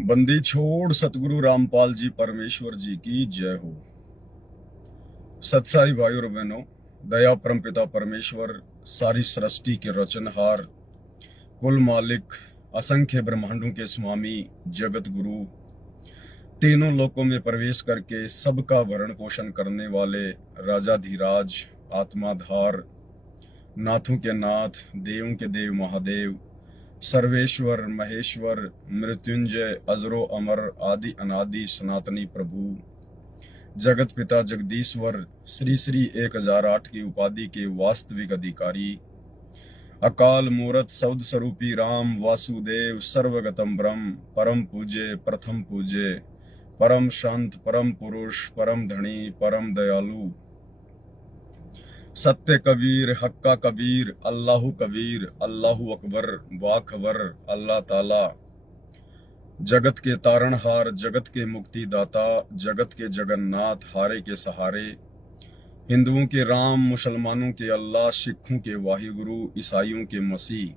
बंदी छोड़ सतगुरु रामपाल जी परमेश्वर जी की जय हो। सत्साई भाई और बहनों, दया परमपिता परमेश्वर, सारी सृष्टि के रचनहार, कुल मालिक, असंख्य ब्रह्मांडों के स्वामी, जगत गुरु, तीनों लोकों में प्रवेश करके सबका भरण पोषण करने वाले राजाधिराज, आत्माधार, नाथों के नाथ, देवों के देव महादेव, सर्वेश्वर महेश्वर, मृत्युंजय, अजरो अमर, आदि अनादि सनातनी प्रभु, जगत पिता जगदीश्वर, श्री श्री 1008 की उपाधि के वास्तविक अधिकारी, अकाल मूरत सौद स्वरूपी राम वासुदेव, सर्वगतम ब्रह्म, परम पूज्य, प्रथम पूज्य, परम शांत, परम पुरुष, परम धनी, परम दयालु, सत्य कबीर, हक्का कबीर, अल्लाहु कबीर, अल्लाहु अकबर, बाखबर, अल्लाह ताला, जगत के तारणहार, जगत के मुक्तिदाता, जगत के जगन्नाथ, हारे के सहारे, हिंदुओं के राम, मुसलमानों के अल्लाह, सिखों के वाहिगुरु, ईसाइयों के मसीह,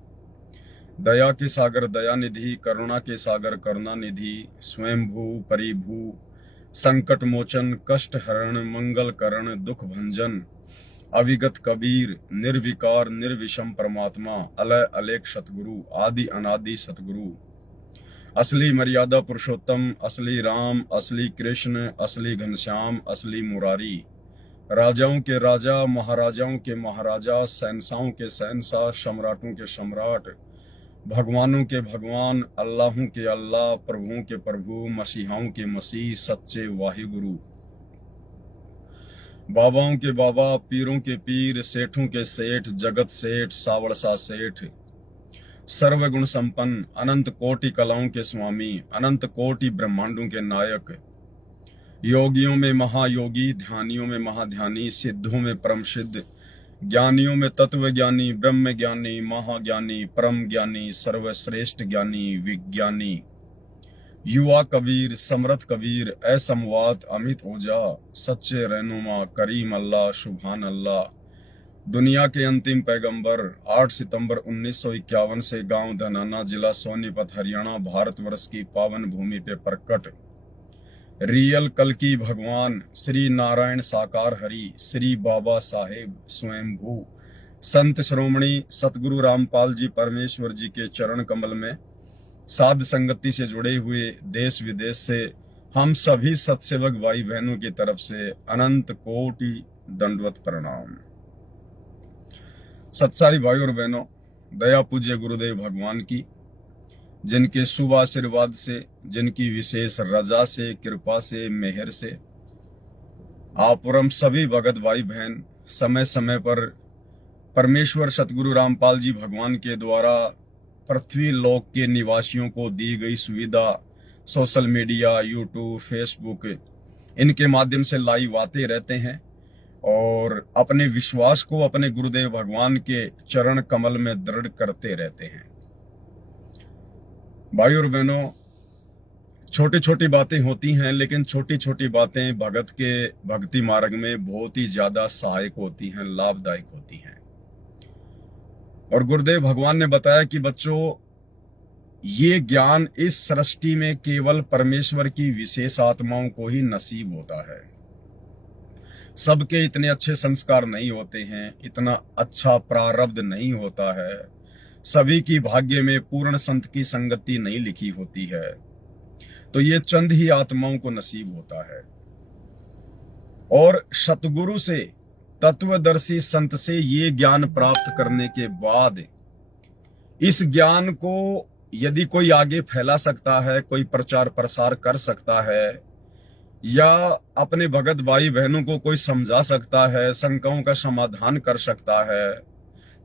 दया के सागर दया निधि, करुणा के सागर करुणा निधि, स्वयंभू परिभू, संकट मोचन, कष्ट हरण, मंगल करण, दुख भंजन, अविगत कबीर, निर्विकार निर्विषम परमात्मा, अलय अलेख सतगुरु, आदि अनादि सतगुरु, असली मर्यादा पुरुषोत्तम, असली राम, असली कृष्ण, असली घनश्याम, असली मुरारी, राजाओं के राजा, महाराजाओं के महाराजा, शहंशाहों के शहंशाह, सम्राटों के सम्राट, भगवानों के भगवान, अल्लाहों के अल्लाह, प्रभुओं के प्रभु, मसीहाओं के मसीह, सच्चे वाहिगुरु, बाबाओं के बाबा, पीरों के पीर, सेठों के सेठ, जगत सेठ, सावड़सा सेठ, सर्वगुण संपन्न, अनंत कोटि कलाओं के स्वामी, अनंत कोटि ब्रह्मांडों के नायक, योगियों में महायोगी, ध्यानियों में महाध्यानी, सिद्धों में परम सिद्ध, ज्ञानियों में तत्व ज्ञानी, ब्रह्म ज्ञानी, महाज्ञानी, परम ज्ञानी, सर्वश्रेष्ठ ज्ञानी, विज्ञानी, युवा कबीर, समर्थ कबीर, असमवात, अमित ओजा, सच्चे रहनुमा, करीम अल्लाह, सुभान अल्लाह, दुनिया के अंतिम पैगंबर, 8 सितंबर 1951 से गांव धनाना, जिला सोनीपत, हरियाणा, भारतवर्ष की पावन भूमि पे प्रकट रियल कल की भगवान, श्री नारायण साकार हरि, श्री बाबा साहेब स्वयंभू, संत श्रोमणी सतगुरु रामपाल जी परमेश्वर जी के चरण कमल में साध संगति से जुड़े हुए देश विदेश से हम सभी सत्सेवक भाई बहनों की तरफ से अनंत कोटि दंडवत प्रणाम। सत्सारी भाई और बहनों, दया पूज्य गुरुदेव भगवान की, जिनके शुभ आशीर्वाद से, जिनकी विशेष रजा से, कृपा से, मेहर से आप और हम सभी भगत भाई बहन समय समय पर परमेश्वर सतगुरु रामपाल जी भगवान के द्वारा पृथ्वी लोक के निवासियों को दी गई सुविधा, सोशल मीडिया, यूट्यूब, फेसबुक, इनके माध्यम से लाइव आते रहते हैं और अपने विश्वास को अपने गुरुदेव भगवान के चरण कमल में दृढ़ करते रहते हैं। भाई और बहनों, छोटी छोटी बातें होती हैं, लेकिन छोटी छोटी बातें भगत के भक्ति मार्ग में बहुत ही ज्यादा सहायक होती हैं, लाभदायक होती हैं। और गुरुदेव भगवान ने बताया कि बच्चों, ये ज्ञान इस सृष्टि में केवल परमेश्वर की विशेष आत्माओं को ही नसीब होता है। सबके इतने अच्छे संस्कार नहीं होते हैं, इतना अच्छा प्रारब्ध नहीं होता है, सभी की भाग्य में पूर्ण संत की संगति नहीं लिखी होती है, तो ये चंद ही आत्माओं को नसीब होता है। और सतगुरु से, तत्वदर्शी संत से ये ज्ञान प्राप्त करने के बाद इस ज्ञान को यदि कोई आगे फैला सकता है, कोई प्रचार प्रसार कर सकता है, या अपने भगत भाई बहनों को कोई समझा सकता है, शंकाओं का समाधान कर सकता है,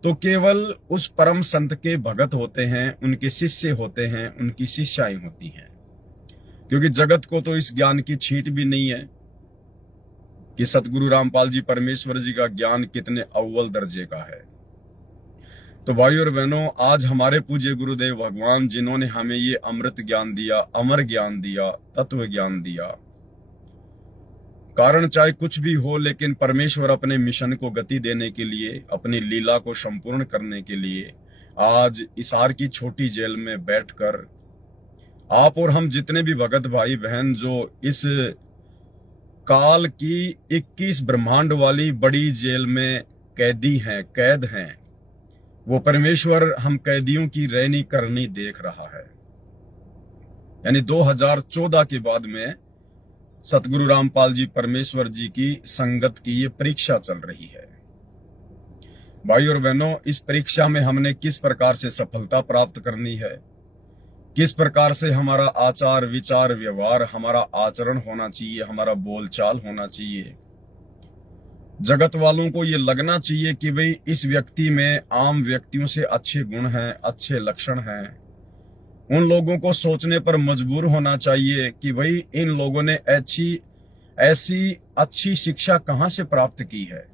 तो केवल उस परम संत के भगत होते हैं, उनके शिष्य होते हैं, उनकी शिष्याएं होती हैं। क्योंकि जगत को तो इस ज्ञान की छींट भी नहीं है कि सतगुरु रामपाल जी परमेश्वर जी का ज्ञान कितने अव्वल दर्जे का है। तो भाई और बहनों, आज हमारे पूज्य गुरुदेव भगवान, जिन्होंने हमें ये अमृत ज्ञान दिया, अमर ज्ञान दिया, तत्व ज्ञान दिया, कारण चाहे कुछ भी हो, लेकिन परमेश्वर अपने मिशन को गति देने के लिए, अपनी लीला को संपूर्ण करने के लिए आज इसार की छोटी जेल में बैठकर आप और हम जितने भी भगत भाई बहन जो इस काल की 21 ब्रह्मांड वाली बड़ी जेल में कैदी हैं, कैद हैं, वो परमेश्वर हम कैदियों की रैनी करनी देख रहा है। यानी 2014 के बाद में सतगुरु रामपाल जी परमेश्वर जी की संगत की ये परीक्षा चल रही है। भाई और बहनों, इस परीक्षा में हमने किस प्रकार से सफलता प्राप्त करनी है, किस प्रकार से हमारा आचार विचार व्यवहार, हमारा आचरण होना चाहिए, हमारा बोलचाल होना चाहिए। जगत वालों को ये लगना चाहिए कि भाई इस व्यक्ति में आम व्यक्तियों से अच्छे गुण हैं, अच्छे लक्षण हैं। उन लोगों को सोचने पर मजबूर होना चाहिए कि भाई इन लोगों ने ऐसी अच्छी शिक्षा कहां से प्राप्त की है।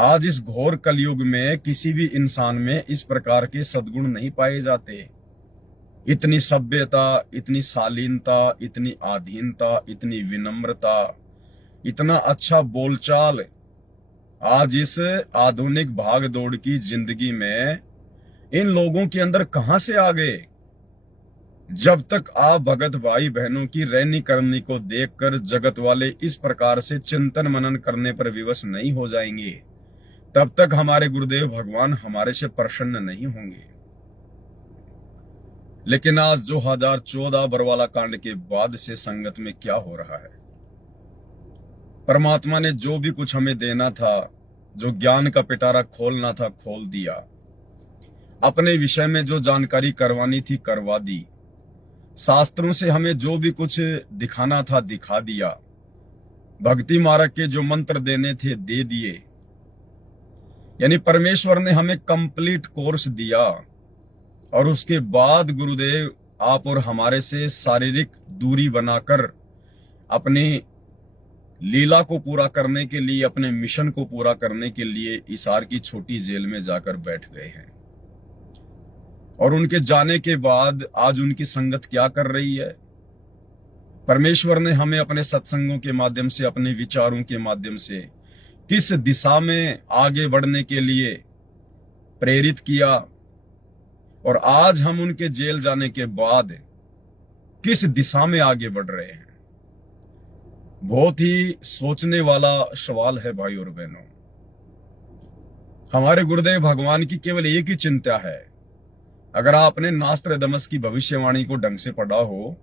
आज इस घोर कलयुग में किसी भी इंसान में इस प्रकार के सद्गुण नहीं पाए जाते। इतनी सभ्यता, इतनी शालीनता, इतनी आधीनता, इतनी विनम्रता, इतना अच्छा बोलचाल आज इस आधुनिक भाग दौड़ की जिंदगी में इन लोगों के अंदर कहां से आ गए। जब तक आप भगत भाई बहनों की रैनी करनी को देखकर जगत वाले इस प्रकार से चिंतन मनन करने पर विवश नहीं हो जाएंगे, तब तक हमारे गुरुदेव भगवान हमारे से प्रसन्न नहीं होंगे। लेकिन आज 2014 बरवाला कांड के बाद से संगत में क्या हो रहा है। परमात्मा ने जो भी कुछ हमें देना था, जो ज्ञान का पिटारा खोलना था, खोल दिया। अपने विषय में जो जानकारी करवानी थी, करवा दी। शास्त्रों से हमें जो भी कुछ दिखाना था, दिखा दिया। भक्ति मार्ग के जो मंत्र देने थे, दे दिए। यानी परमेश्वर ने हमें कंप्लीट कोर्स दिया। और उसके बाद गुरुदेव आप और हमारे से शारीरिक दूरी बनाकर अपनी लीला को पूरा करने के लिए, अपने मिशन को पूरा करने के लिए हिसार की छोटी जेल में जाकर बैठ गए हैं। और उनके जाने के बाद आज उनकी संगत क्या कर रही है। परमेश्वर ने हमें अपने सत्संगों के माध्यम से, अपने विचारों के माध्यम से किस दिशा में आगे बढ़ने के लिए प्रेरित किया, और आज हम उनके जेल जाने के बाद किस दिशा में आगे बढ़ रहे हैं। बहुत ही सोचने वाला सवाल है भाई और बहनों। हमारे गुरुदेव भगवान की केवल एक ही चिंता है। अगर आपने नास्त्रदमस की भविष्यवाणी को ढंग से पढ़ा हो,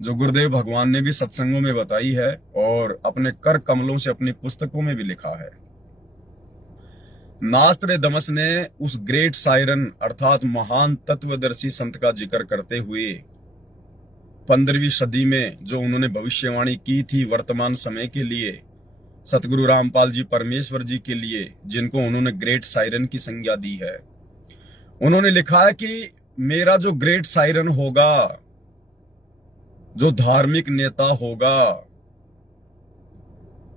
जो गुरुदेव भगवान ने भी सत्संगों में बताई है और अपने कर कमलों से अपनी पुस्तकों में भी लिखा है, नास्त्रदमस ने उस ग्रेट सायरन अर्थात महान तत्वदर्शी संत का जिक्र करते हुए 15वीं सदी में जो उन्होंने भविष्यवाणी की थी वर्तमान समय के लिए, सतगुरु रामपाल जी परमेश्वर जी के लिए, जिनको उन्होंने ग्रेट सायरन की संज्ञा दी है, उन्होंने लिखा है कि मेरा जो ग्रेट सायरन होगा, जो धार्मिक नेता होगा,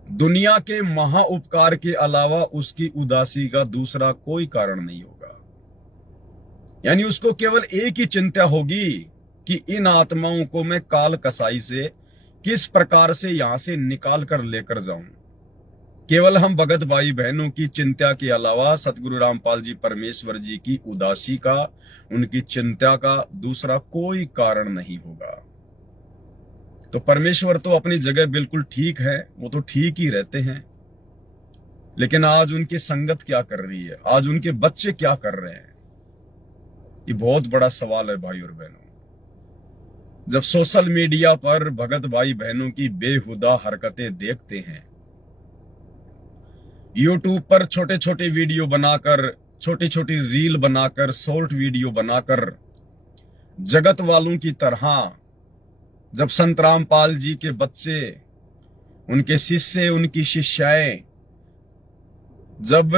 दुनिया के महा उपकार के अलावा उसकी उदासी का दूसरा कोई कारण नहीं होगा। यानी उसको केवल एक ही चिंता होगी कि इन आत्माओं को मैं काल कसाई से किस प्रकार से यहां से निकाल कर लेकर जाऊं। केवल हम भगत भाई बहनों की चिंता के अलावा सतगुरु रामपाल जी परमेश्वर जी की उदासी का, उनकी चिंता का दूसरा कोई कारण नहीं होगा। तो परमेश्वर तो अपनी जगह बिल्कुल ठीक है, वो तो ठीक ही रहते हैं। लेकिन आज उनकी संगत क्या कर रही है, आज उनके बच्चे क्या कर रहे हैं, ये बहुत बड़ा सवाल है भाई और बहनों। जब सोशल मीडिया पर भगत भाई बहनों की बेहुदा हरकतें देखते हैं, यूट्यूब पर छोटे छोटे वीडियो बनाकर, छोटी छोटी रील बनाकर, शॉर्ट वीडियो बनाकर, जगत वालों की तरह जब संत रामपाल जी के बच्चे, उनके शिष्य, उनकी शिष्याएं जब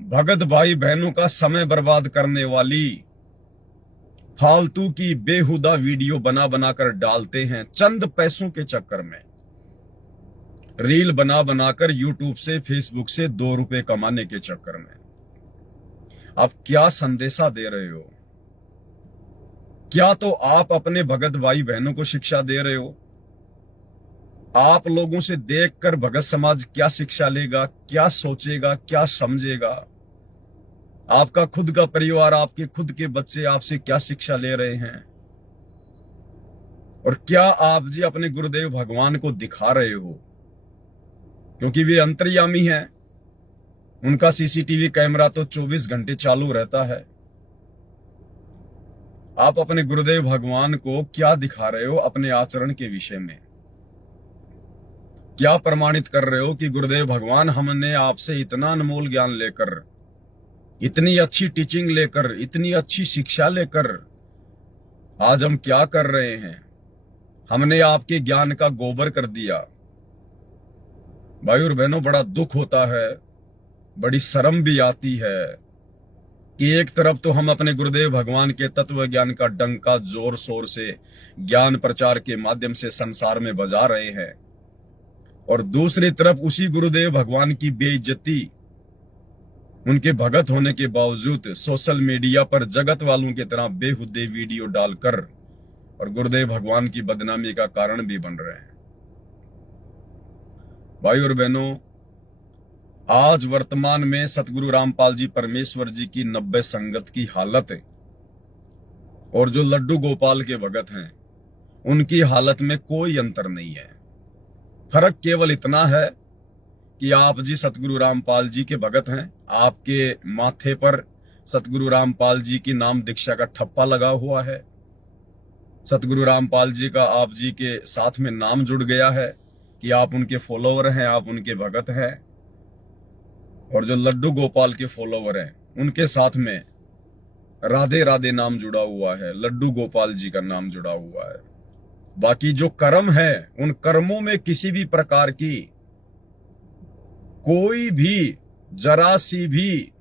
भगत भाई बहनों का समय बर्बाद करने वाली फालतू की बेहुदा वीडियो बना बनाकर डालते हैं, चंद पैसों के चक्कर में रील बना बनाकर यूट्यूब से, फेसबुक से 2 रुपए कमाने के चक्कर में, आप क्या संदेशा दे रहे हो? क्या तो आप अपने भगत भाई बहनों को शिक्षा दे रहे हो? आप लोगों से देखकर भगत समाज क्या शिक्षा लेगा, क्या सोचेगा, क्या समझेगा? आपका खुद का परिवार, आपके खुद के बच्चे आपसे क्या शिक्षा ले रहे हैं? और क्या आप जी अपने गुरुदेव भगवान को दिखा रहे हो? क्योंकि वे अंतर्यामी हैं, उनका सीसीटीवी कैमरा तो 24 घंटे चालू रहता है। आप अपने गुरुदेव भगवान को क्या दिखा रहे हो अपने आचरण के विषय में? क्या प्रमाणित कर रहे हो कि गुरुदेव भगवान, हमने आपसे इतना अनमोल ज्ञान लेकर, इतनी अच्छी टीचिंग लेकर, इतनी अच्छी शिक्षा लेकर आज हम क्या कर रहे हैं? हमने आपके ज्ञान का गोबर कर दिया। भाई और बहनों, बड़ा दुख होता है, बड़ी शर्म भी आती है कि एक तरफ तो हम अपने गुरुदेव भगवान के तत्व ज्ञान का डंका जोर शोर से ज्ञान प्रचार के माध्यम से संसार में बजा रहे हैं, और दूसरी तरफ उसी गुरुदेव भगवान की बेइज्जती उनके भगत होने के बावजूद सोशल मीडिया पर जगत वालों की तरह बेहुदे वीडियो डालकर और गुरुदेव भगवान की बदनामी का कारण भी बन रहे हैं। भाई और बहनों, आज वर्तमान में सतगुरु रामपाल जी परमेश्वर जी की 90 संगत की हालत है, और जो लड्डू गोपाल के भगत हैं उनकी हालत में कोई अंतर नहीं है। फर्क केवल इतना है कि आप जी सतगुरु रामपाल जी के भगत हैं, आपके माथे पर सतगुरु रामपाल जी की नाम दीक्षा का ठप्पा लगा हुआ है, सतगुरु रामपाल जी का आप जी के साथ में नाम जुड़ गया है कि आप उनके फॉलोवर हैं, आप उनके भगत हैं। और जो लड्डू गोपाल के फॉलोवर हैं उनके साथ में राधे राधे नाम जुड़ा हुआ है, लड्डू गोपाल जी का नाम जुड़ा हुआ है। बाकी जो कर्म है, उन कर्मों में किसी भी प्रकार की कोई भी जरा सी भी,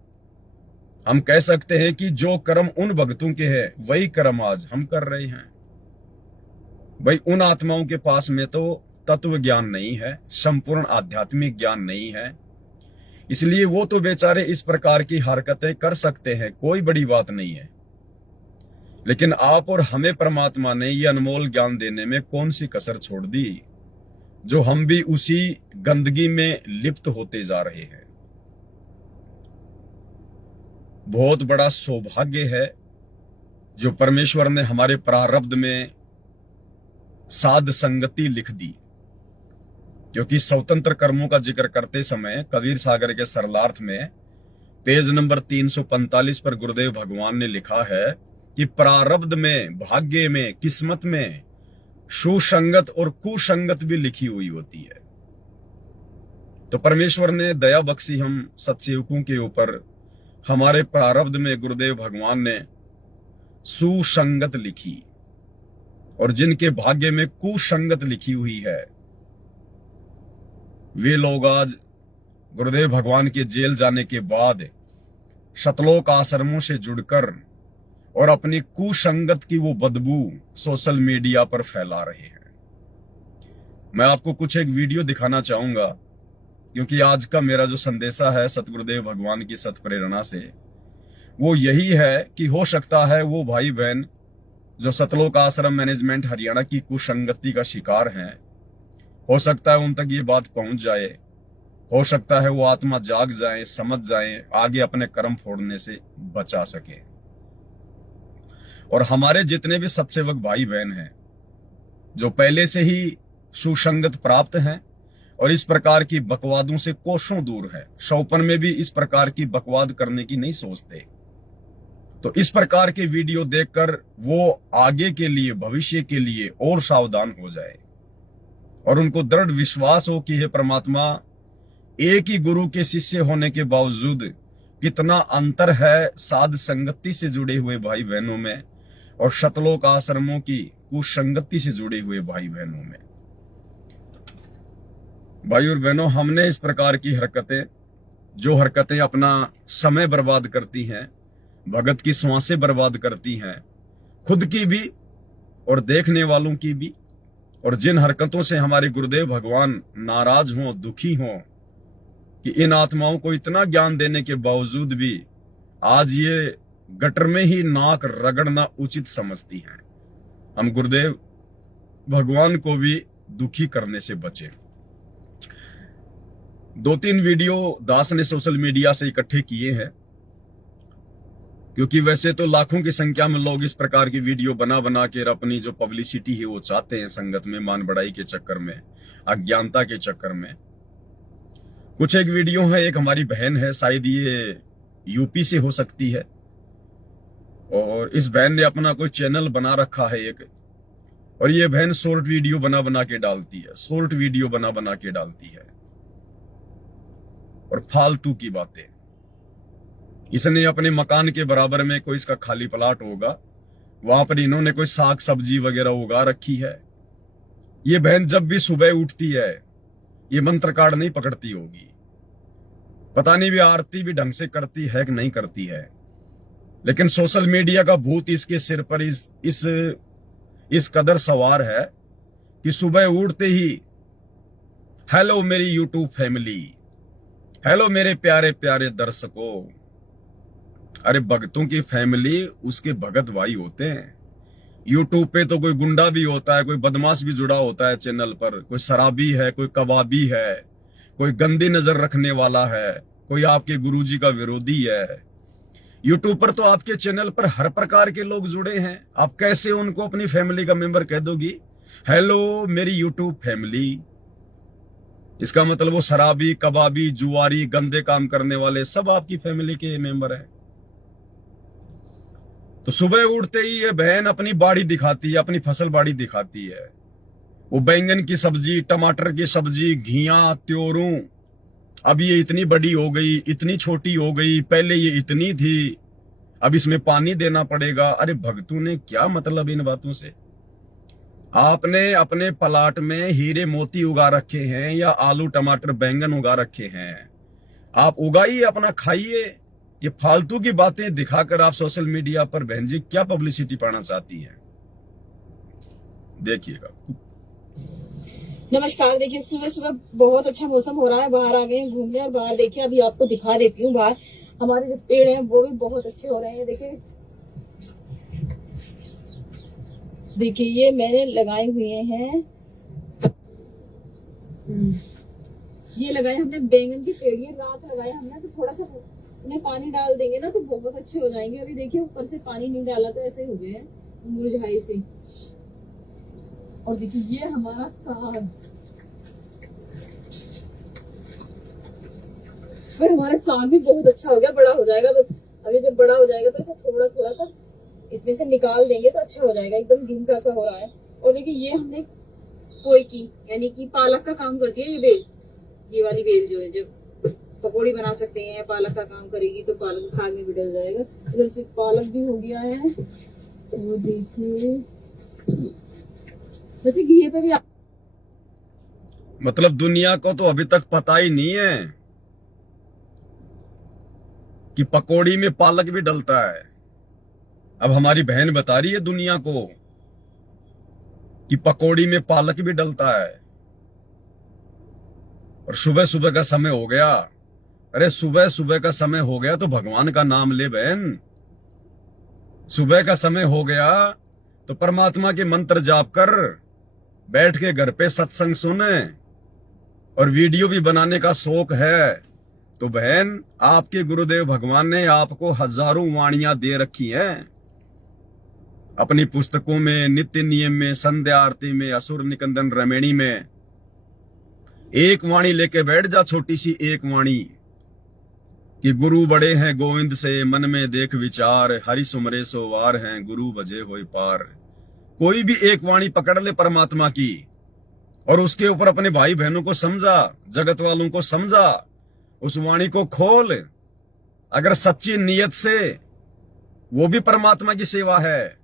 हम कह सकते हैं कि जो कर्म उन भक्तों के हैं वही कर्म आज हम कर रहे हैं। भाई, उन आत्माओं के पास में तो तत्व ज्ञान नहीं है, संपूर्ण आध्यात्मिक ज्ञान नहीं है, इसलिए वो तो बेचारे इस प्रकार की हरकतें कर सकते हैं, कोई बड़ी बात नहीं है। लेकिन आप और हमें परमात्मा ने ये अनमोल ज्ञान देने में कौन सी कसर छोड़ दी, जो हम भी उसी गंदगी में लिप्त होते जा रहे हैं। बहुत बड़ा सौभाग्य है जो परमेश्वर ने हमारे प्रारब्ध में साध संगति लिख दी, क्योंकि स्वतंत्र कर्मों का जिक्र करते समय कबीर सागर के सरलार्थ में पेज नंबर 345 पर गुरुदेव भगवान ने लिखा है कि प्रारब्ध में, भाग्य में, किस्मत में सुसंगत और कुसंगत भी लिखी हुई होती है। तो परमेश्वर ने दया बख्शी हम सत्सेवकों के ऊपर, हमारे प्रारब्ध में गुरुदेव भगवान ने सुसंगत लिखी, और जिनके भाग्य में कुसंगत लिखी हुई है वे लोग आज गुरुदेव भगवान के जेल जाने के बाद शतलोक आश्रमों से जुड़कर और अपनी कुसंगत की वो बदबू सोशल मीडिया पर फैला रहे हैं। मैं आपको कुछ एक वीडियो दिखाना चाहूंगा, क्योंकि आज का मेरा जो संदेशा है सतगुरुदेव भगवान की सत प्रेरणा से, वो यही है कि हो सकता है वो भाई बहन जो सतलोक आश्रम मैनेजमेंट हरियाणा की कुसंगति का शिकार हैं, हो सकता है उन तक ये बात पहुंच जाए, हो सकता है वो आत्मा जाग जाए, समझ जाए, आगे अपने कर्म फोड़ने से बचा सके। और हमारे जितने भी सत्सेवक भाई बहन हैं जो पहले से ही सुसंगत प्राप्त हैं और इस प्रकार की बकवादों से कोसों दूर है, शौपन में भी इस प्रकार की बकवाद करने की नहीं सोचते, तो इस प्रकार के वीडियो देखकर वो आगे के लिए, भविष्य के लिए और सावधान हो जाए, और उनको दृढ़ विश्वास हो कि हे परमात्मा, एक ही गुरु के शिष्य होने के बावजूद कितना अंतर है साध संगति से जुड़े हुए भाई बहनों में और शतलोक आश्रमों की कुसंगति से जुड़े हुए भाई बहनों में। भाई और बहनों, हमने इस प्रकार की हरकतें, जो हरकतें अपना समय बर्बाद करती हैं, भगत की सांसें बर्बाद करती हैं, खुद की भी और देखने वालों की भी, और जिन हरकतों से हमारे गुरुदेव भगवान नाराज हों, दुखी हों कि इन आत्माओं को इतना ज्ञान देने के बावजूद भी आज ये गटर में ही नाक रगड़ना उचित समझती हैं, हम गुरुदेव भगवान को भी दुखी करने से बचे। 2-3 वीडियो दास ने सोशल मीडिया से इकट्ठे किए हैं, क्योंकि वैसे तो लाखों की संख्या में लोग इस प्रकार की वीडियो बना बना के अपनी जो पब्लिसिटी है वो चाहते हैं, संगत में मान बढ़ाई के चक्कर में, अज्ञानता के चक्कर में। कुछ एक वीडियो है, एक हमारी बहन है, शायद ये यूपी से हो सकती है, और इस बहन ने अपना कोई चैनल बना रखा है एक, और ये बहन शॉर्ट वीडियो बना बना के डालती है, शॉर्ट वीडियो बना बना के डालती है और फालतू की बातें। इसने अपने मकान के बराबर में कोई इसका खाली प्लाट होगा, वहां पर इन्होंने कोई साग सब्जी वगैरह उगा रखी है। ये बहन जब भी सुबह उठती है ये मंत्र कार्ड नहीं पकड़ती होगी, पता नहीं भी आरती भी ढंग से करती है कि नहीं करती है, लेकिन सोशल मीडिया का भूत इसके सिर पर इस कदर सवार है कि सुबह उठते ही हेलो मेरी यूट्यूब फैमिली, हेलो मेरे प्यारे प्यारे दर्शकों। अरे भगतों की फैमिली उसके भगत भाई होते हैं। यूट्यूब पे तो कोई गुंडा भी होता है, कोई बदमाश भी जुड़ा होता है चैनल पर, कोई शराबी है, कोई कबाबी है, कोई गंदी नजर रखने वाला है, कोई आपके गुरुजी का विरोधी है। यूट्यूब पर तो आपके चैनल पर हर प्रकार के लोग जुड़े हैं, आप कैसे उनको अपनी फैमिली का मेंबर कह दोगी? हेलो मेरी यूट्यूब फैमिली, इसका मतलब वो शराबी, कबाबी, जुआरी, गंदे काम करने वाले सब आपकी फैमिली के मेंबर हैं। तो सुबह उठते ही ये बहन अपनी बाड़ी दिखाती है, अपनी फसल बाड़ी दिखाती है। वो बैंगन की सब्जी, टमाटर की सब्जी, घिया, त्योरू, अब ये इतनी बड़ी हो गई, इतनी छोटी हो गई, पहले ये इतनी थी, अब इसमें पानी देना पड़ेगा। अरे भगतू ने क्या मतलब इन बातों से? आपने अपने प्लाट में हीरे मोती उगा रखे हैं या आलू टमाटर बैंगन उगा रखे हैं, आप उगाइए, अपना खाइए। ये फालतू की बातें दिखाकर आप सोशल मीडिया पर बहन जी क्या पब्लिसिटी पाना चाहती है, देखिएगा। नमस्कार। देखिए सुबह सुबह बहुत अच्छा मौसम हो रहा है, बाहर आ गए हैं घूमने, और बाहर देखिए अभी आपको दिखा देती हूँ, बाहर हमारे जो पेड़ हैं वो भी बहुत अच्छे हो रहे हैं। देखिए ये मैंने लगाए हुए हैं, ये लगाए हमने बैंगन के पेड़, ये रात लगाए हमने, तो थोड़ा सा उन्हें पानी डाल देंगे ना तो बहुत अच्छे हो जाएंगे। अभी देखिए ऊपर से पानी नहीं डाला तो ऐसे हो गए हैं मुरझाए से। और देखिए ये हमारा साग, फिर हमारा साग भी बहुत अच्छा हो गया, बड़ा हो जाएगा। तो अभी जब बड़ा हो जाएगा तो इसे थोड़ा थोड़ा सा इसमें से निकाल देंगे तो अच्छा हो जाएगा, एकदम गिनका सा हो रहा है। और देखिए ये हमने पोई की यानी कि पालक का काम करती है ये बेल, ये वाली बेल जो है, जब पकौड़ी बना सकते हैं, पालक का काम करेगी तो पालक साग में भी डल जाएगा। इधर से पालक भी हो गया है, वो देखिए वैसे घी पे भी मतलब दुनिया को तो अभी तक पता ही नहीं है कि पकौड़ी में पालक भी डलता है। अब हमारी बहन बता रही है दुनिया को कि पकौड़ी में पालक भी डलता है। और सुबह सुबह का समय हो गया, अरे सुबह सुबह का समय हो गया तो भगवान का नाम ले बहन। सुबह का समय हो गया तो परमात्मा के मंत्र जाप कर, बैठ के घर पे सत्संग सुने, और वीडियो भी बनाने का शौक है तो बहन आपके गुरुदेव भगवान ने आपको हजारों वाणियां दे रखी हैं अपनी पुस्तकों में, नित्य नियम में, संध्या आरती में, असुर निकंदन रमेणी में। एक वाणी लेके बैठ जा, छोटी सी एक वाणी कि गुरु बड़े हैं गोविंद से, मन में देख विचार, हरि सुमरे सो वार हैं, गुरु बजे होए पार। कोई भी एक वाणी पकड़ ले परमात्मा की और उसके ऊपर अपने भाई बहनों को समझा, जगत वालों को समझा, उस वाणी को खोल अगर सच्ची नियत से, वो भी परमात्मा की सेवा है।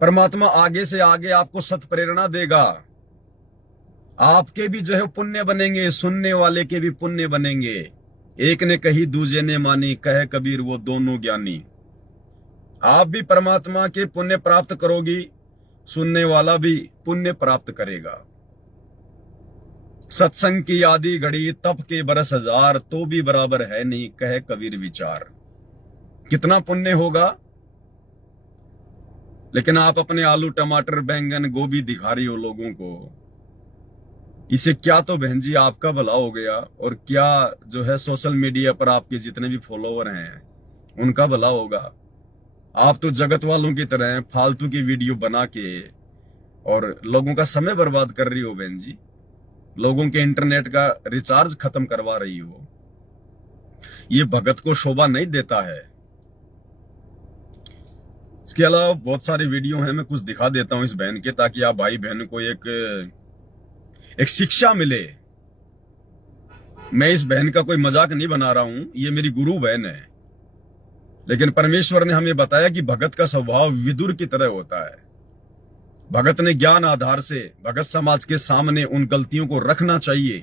परमात्मा आगे से आगे आपको सत प्रेरणा देगा, आपके भी जो है पुण्य बनेंगे, सुनने वाले के भी पुण्य बनेंगे। एक ने कही दूजे ने मानी, कहे कबीर वो दोनों ज्ञानी। आप भी परमात्मा के पुण्य प्राप्त करोगी, सुनने वाला भी पुण्य प्राप्त करेगा। सत्संग की आधी घड़ी तप के बरस हजार, तो भी बराबर है नहीं कहे कबीर विचार। कितना पुण्य होगा, लेकिन आप अपने आलू टमाटर बैंगन गोभी दिखा रही हो लोगों को। इसे क्या तो बहन जी आपका भला हो गया, और क्या जो है सोशल मीडिया पर आपके जितने भी फॉलोवर हैं उनका भला होगा। आप तो जगत वालों की तरह फालतू की वीडियो बना के और लोगों का समय बर्बाद कर रही हो बहन जी। लोगों के इंटरनेट का रिचार्ज खत्म करवा रही हो। ये भगत को शोभा नहीं देता है। इसके अलावा बहुत सारी वीडियो हैं, मैं कुछ दिखा देता हूं इस बहन के, ताकि आप भाई बहन को एक शिक्षा मिले। मैं इस बहन का कोई मजाक नहीं बना रहा हूं, ये मेरी गुरु बहन है। लेकिन परमेश्वर ने हमें बताया कि भगत का स्वभाव विदुर की तरह होता है। भगत ने ज्ञान आधार से भगत समाज के सामने उन गलतियों को रखना चाहिए,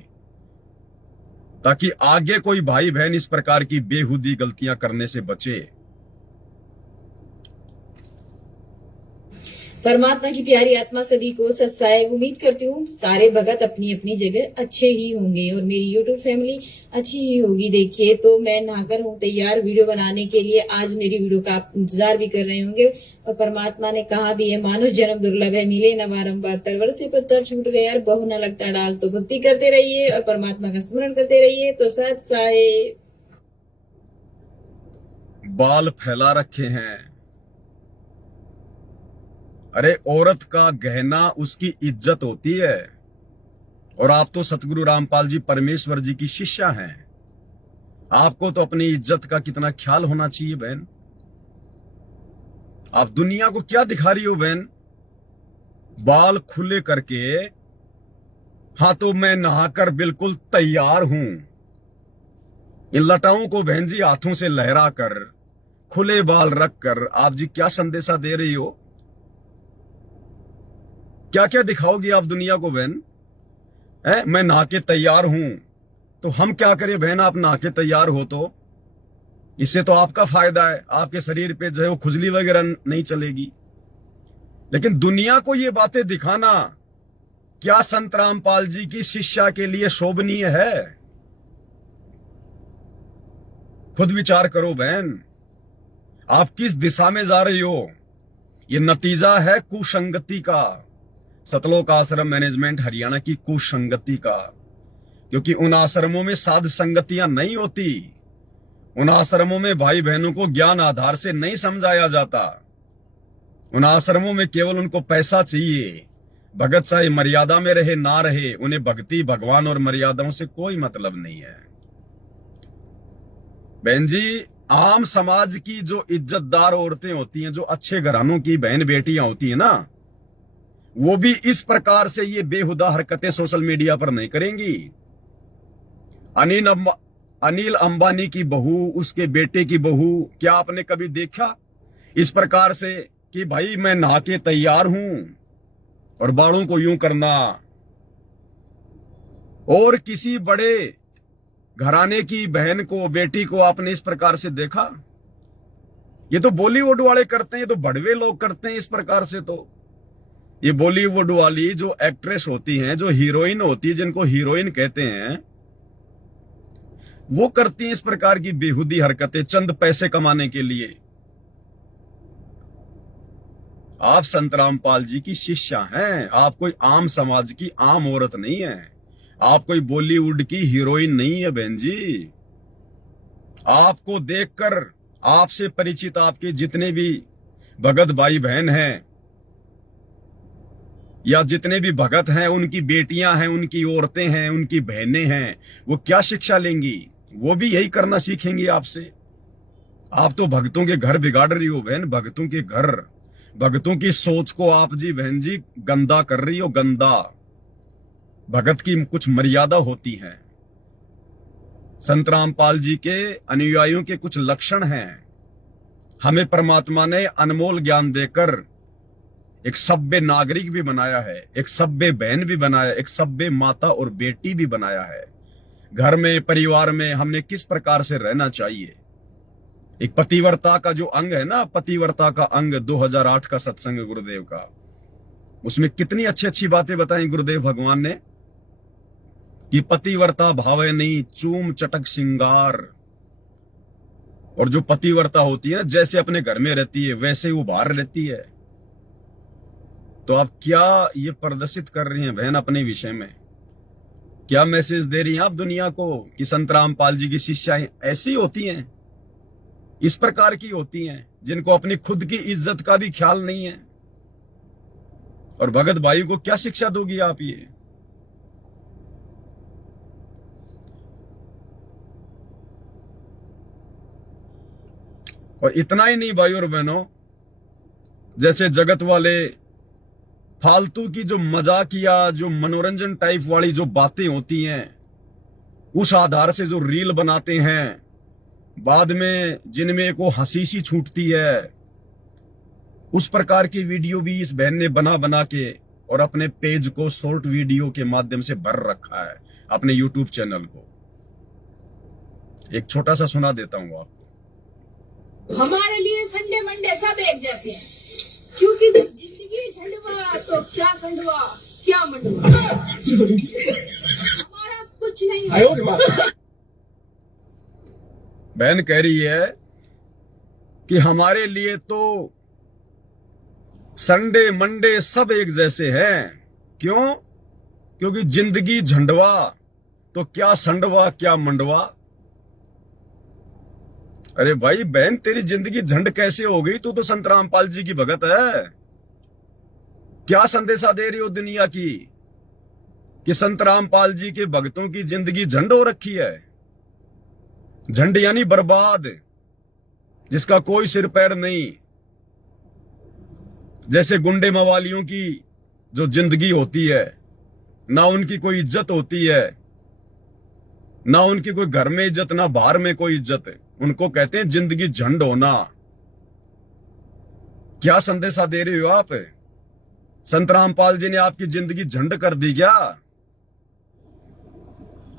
ताकि आगे कोई भाई बहन इस प्रकार की बेहुदी गलतियां करने से बचे। परमात्मा की प्यारी आत्मा सभी को सत्साए। उम्मीद करती हूँ सारे भगत अपनी अपनी जगह अच्छे ही होंगे और मेरी यूट्यूब फैमिली अच्छी ही होगी। देखिए तो मैं नहाकर हूँ तैयार वीडियो बनाने के लिए। आज मेरी वीडियो का आप इंतजार भी कर रहे होंगे और परमात्मा ने कहा भी है, मानुष जन्म दुर्लभ है, मिले न बारंबार, तरवर से पत्थर छूट गया यार, बहु न लगता डाल। तो भक्ति करते रहिए और परमात्मा का स्मरण करते रहिए। तो सत्साए। बाल फैला रखे हैं। अरे औरत का गहना उसकी इज्जत होती है, और आप तो सतगुरु रामपाल जी परमेश्वर जी की शिष्या हैं। आपको तो अपनी इज्जत का कितना ख्याल होना चाहिए बहन। आप दुनिया को क्या दिखा रही हो बहन? बाल खुले करके, हाँ तो मैं नहाकर बिल्कुल तैयार हूं। इन लटाओं को बहन जी हाथों से लहरा कर, खुले बाल रखकर आप जी क्या संदेशा दे रही हो? क्या क्या दिखाओगी आप दुनिया को बहन? मैं नहा के तैयार हूं, तो हम क्या करें बहन? आप नहा के तैयार हो तो इससे तो आपका फायदा है, आपके शरीर पे जो है वो खुजली वगैरह नहीं चलेगी। लेकिन दुनिया को ये बातें दिखाना क्या संत रामपाल जी की शिष्या के लिए शोभनीय है? खुद विचार करो बहन, आप किस दिशा में जा रही हो? ये नतीजा है कुसंगति का, सतलोक आश्रम मैनेजमेंट हरियाणा की कुसंगति का। क्योंकि उन आश्रमों में साध संगतियां नहीं होती, उन आश्रमों में भाई बहनों को ज्ञान आधार से नहीं समझाया जाता। उन आश्रमों में केवल उनको पैसा चाहिए। भगत चाहे मर्यादा में रहे ना रहे, उन्हें भक्ति, भगवान और मर्यादाओं से कोई मतलब नहीं है। बहन जी, आम समाज की जो इज्जतदार औरतें होती हैं, जो अच्छे घरानों की बहन बेटियां होती हैं ना, वो भी इस प्रकार से ये बेहुदा हरकतें सोशल मीडिया पर नहीं करेंगी। अनिल अंबानी की बहू, उसके बेटे की बहू, क्या आपने कभी देखा इस प्रकार से कि भाई मैं नहा के तैयार हूं और बालों को यूं करना? और किसी बड़े घराने की बहन को, बेटी को आपने इस प्रकार से देखा? ये तो बॉलीवुड वाले करते हैं, ये तो बड़वे लोग करते हैं इस प्रकार से। तो ये बॉलीवुड वाली जो एक्ट्रेस होती हैं, जो हीरोइन होती है, जिनको हीरोइन कहते हैं, वो करती हैं इस प्रकार की बेहुदी हरकतें चंद पैसे कमाने के लिए। आप संत रामपाल जी की शिष्या हैं, आप कोई आम समाज की आम औरत नहीं है, आप कोई बॉलीवुड की हीरोइन नहीं है बहन जी। आपको देखकर, आपसे परिचित आपके जितने भी भगत भाई बहन हैं, या जितने भी भगत हैं, उनकी बेटियां हैं, उनकी औरतें हैं, उनकी बहनें हैं, वो क्या शिक्षा लेंगी? वो भी यही करना सीखेंगी आपसे। आप तो भक्तों के घर बिगाड़ रही हो बहन, भक्तों के घर, भक्तों की सोच को आप जी बहन जी गंदा कर रही हो, गंदा। भगत की कुछ मर्यादा होती है। संत रामपाल जी के अनुयायियों के कुछ लक्षण हैं। हमें परमात्मा ने अनमोल ज्ञान देकर एक सभ्य नागरिक भी बनाया है, एक सभ्य बहन भी बनाया, एक सभ्य माता और बेटी भी बनाया है। घर में, परिवार में हमने किस प्रकार से रहना चाहिए। एक पतिव्रता का जो अंग है ना, पतिव्रता का अंग 2008 का सत्संग गुरुदेव का, उसमें कितनी अच्छी अच्छी बातें बताई गुरुदेव भगवान ने कि पतिव्रता भावे नहीं चूम चटक सिंगार। और जो पतिव्रता होती है ना, जैसे अपने घर में रहती है वैसे वो बाहर रहती है। तो आप क्या ये प्रदर्शित कर रही हैं बहन अपने विषय में? क्या मैसेज दे रही हैं आप दुनिया को कि संत रामपाल जी की शिष्याएं ऐसी होती हैं, इस प्रकार की होती हैं? जिनको अपनी खुद की इज्जत का भी ख्याल नहीं है। और भगत भाई को क्या शिक्षा दोगी आप ये? और इतना ही नहीं भाई और बहनों, जैसे जगत वाले फालतू की जो मजाकिया, जो मनोरंजन टाइप वाली जो बातें होती हैं, उस आधार से जो रील बनाते हैं, बाद में जिनमें को हंसी सी छूटती है, उस प्रकार की वीडियो भी इस बहन ने बना बना के और अपने पेज को शॉर्ट वीडियो के माध्यम से भर रखा है, अपने यूट्यूब चैनल को। एक छोटा सा सुना देता हूं आपको। हमारे लिए संडे मंडे सब एक जैसे हैं, क्योंकि जिंदगी झंडवा तो क्या संडवा क्या मंडवा, हमारा कुछ नहीं होगा। बहन कह रही है कि हमारे लिए तो संडे मंडे सब एक जैसे हैं। क्यों? क्योंकि जिंदगी झंडवा तो क्या संडवा क्या मंडवा। अरे भाई बहन, तेरी जिंदगी झंड कैसे हो गई? तू तो संत रामपाल जी की भगत है। क्या संदेशा दे रही हो दुनिया की कि संत रामपाल जी के भक्तों की जिंदगी झंड हो रखी है? झंड यानी बर्बाद, जिसका कोई सिर पैर नहीं। जैसे गुंडे मवालियों की जो जिंदगी होती है, ना उनकी कोई इज्जत होती है, ना उनकी कोई घर में इज्जत, ना बाहर में कोई इज्जत। उनको कहते हैं जिंदगी झंड होना। क्या संदेशा दे रहे हो आप? संत रामपाल जी ने आपकी जिंदगी झंड कर दी क्या?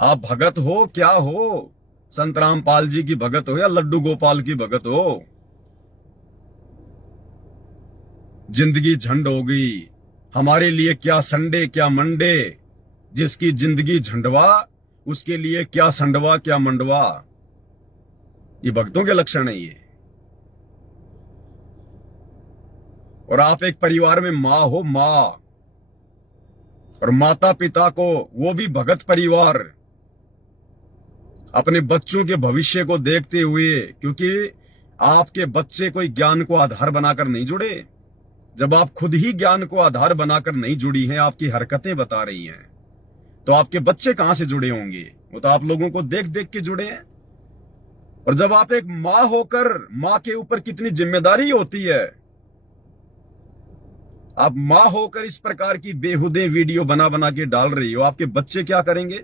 आप भगत हो क्या हो? संत रामपाल जी की भगत हो या लड्डू गोपाल की भगत हो? जिंदगी झंड हो गई। हमारे लिए क्या संडे क्या मंडे, जिसकी जिंदगी झंडवा उसके लिए क्या संडवा क्या मंडवा। ये भक्तों के लक्षण है ये। और आप एक परिवार में मां हो, मां, और माता पिता को, वो भी भगत परिवार, अपने बच्चों के भविष्य को देखते हुए, क्योंकि आपके बच्चे कोई ज्ञान को आधार बनाकर नहीं जुड़े। जब आप खुद ही ज्ञान को आधार बनाकर नहीं जुड़ी हैं, आपकी हरकतें बता रही हैं, तो आपके बच्चे कहां से जुड़े होंगे? वो तो आप लोगों को देख देख के जुड़े हैं। और जब आप एक मां होकर, मां के ऊपर कितनी जिम्मेदारी होती है, आप मां होकर इस प्रकार की बेहुदे वीडियो बना बना के डाल रही हो, आपके बच्चे क्या करेंगे?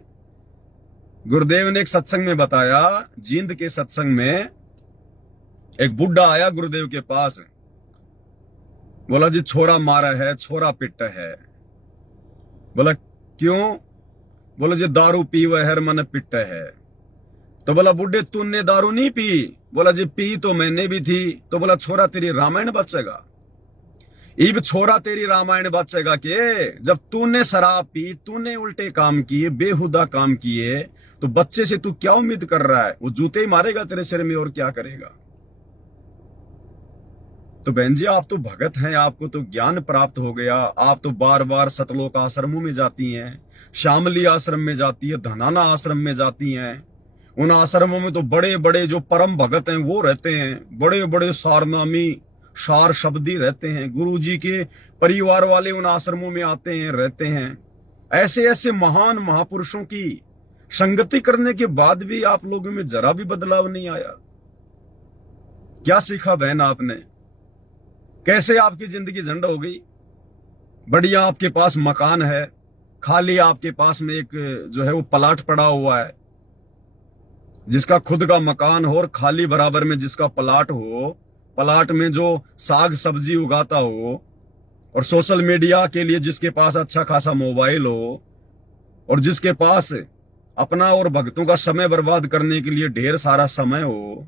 गुरुदेव ने एक सत्संग में बताया, जींद के सत्संग में एक बुढ़ा आया गुरुदेव के पास, बोला जी छोरा मारा है, छोरा पिट है। बोला क्यों? बोला जी दारू पीवे हर मन पिट है। तो बोला बुढ़े तूने दारू नहीं पी? बोला जी पी तो मैंने भी थी। तो बोला छोरा तेरी रामायण बचेगा? इब छोरा तेरी रामायण बचेगा के? जब तूने शराब पी, तूने उल्टे काम किए, बेहुदा काम किए, तो बच्चे से तू क्या उम्मीद कर रहा है? वो जूते ही मारेगा तेरे सिर में और क्या करेगा? तो बहन जी, आप तो भगत हैं, आपको तो ज्ञान प्राप्त हो गया। आप तो बार बार सतलोक आश्रमों में जाती हैं, शामली आश्रम में जाती है, धनाना आश्रम में जाती हैं। उन आश्रमों में तो बड़े बड़े जो परम भगत हैं वो रहते हैं, बड़े बड़े सारनामी सार शब्दी रहते हैं। गुरु जी के परिवार वाले उन आश्रमों में आते हैं, रहते हैं। ऐसे ऐसे महान महापुरुषों की संगति करने के बाद भी आप लोगों में जरा भी बदलाव नहीं आया। क्या सीखा बहन आपने? कैसे आपकी जिंदगी झंड हो गई? बढ़िया आपके पास मकान है, खाली आपके पास में एक जो है वो प्लाट पड़ा हुआ है, जिसका खुद का मकान हो और खाली बराबर में जिसका प्लाट हो, प्लाट में जो साग सब्जी उगाता हो, और सोशल मीडिया के लिए जिसके पास अच्छा खासा मोबाइल हो, और जिसके पास अपना और भक्तों का समय बर्बाद करने के लिए ढेर सारा समय हो,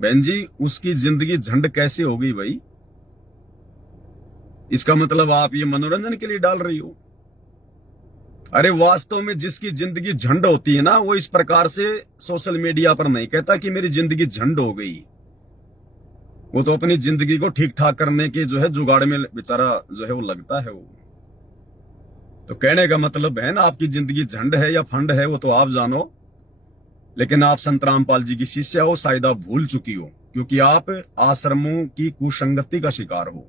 बहन जी उसकी जिंदगी झंड कैसे हो गई भाई? इसका मतलब आप ये मनोरंजन के लिए डाल रही हो। अरे वास्तव में जिसकी जिंदगी झंड होती है ना, वो इस प्रकार से सोशल मीडिया पर नहीं कहता कि मेरी जिंदगी झंड हो गई। वो तो अपनी जिंदगी को ठीक ठाक करने के जो है जुगाड़ में बेचारा जो है वो लगता है। वो तो कहने का मतलब है ना, आपकी जिंदगी झंड है या फंड है वो तो आप जानो, लेकिन आप संत रामपाल जी की शिष्या हो, शायद आप भूल चुकी हो क्योंकि आप आश्रमों की कुसंगति का शिकार हो।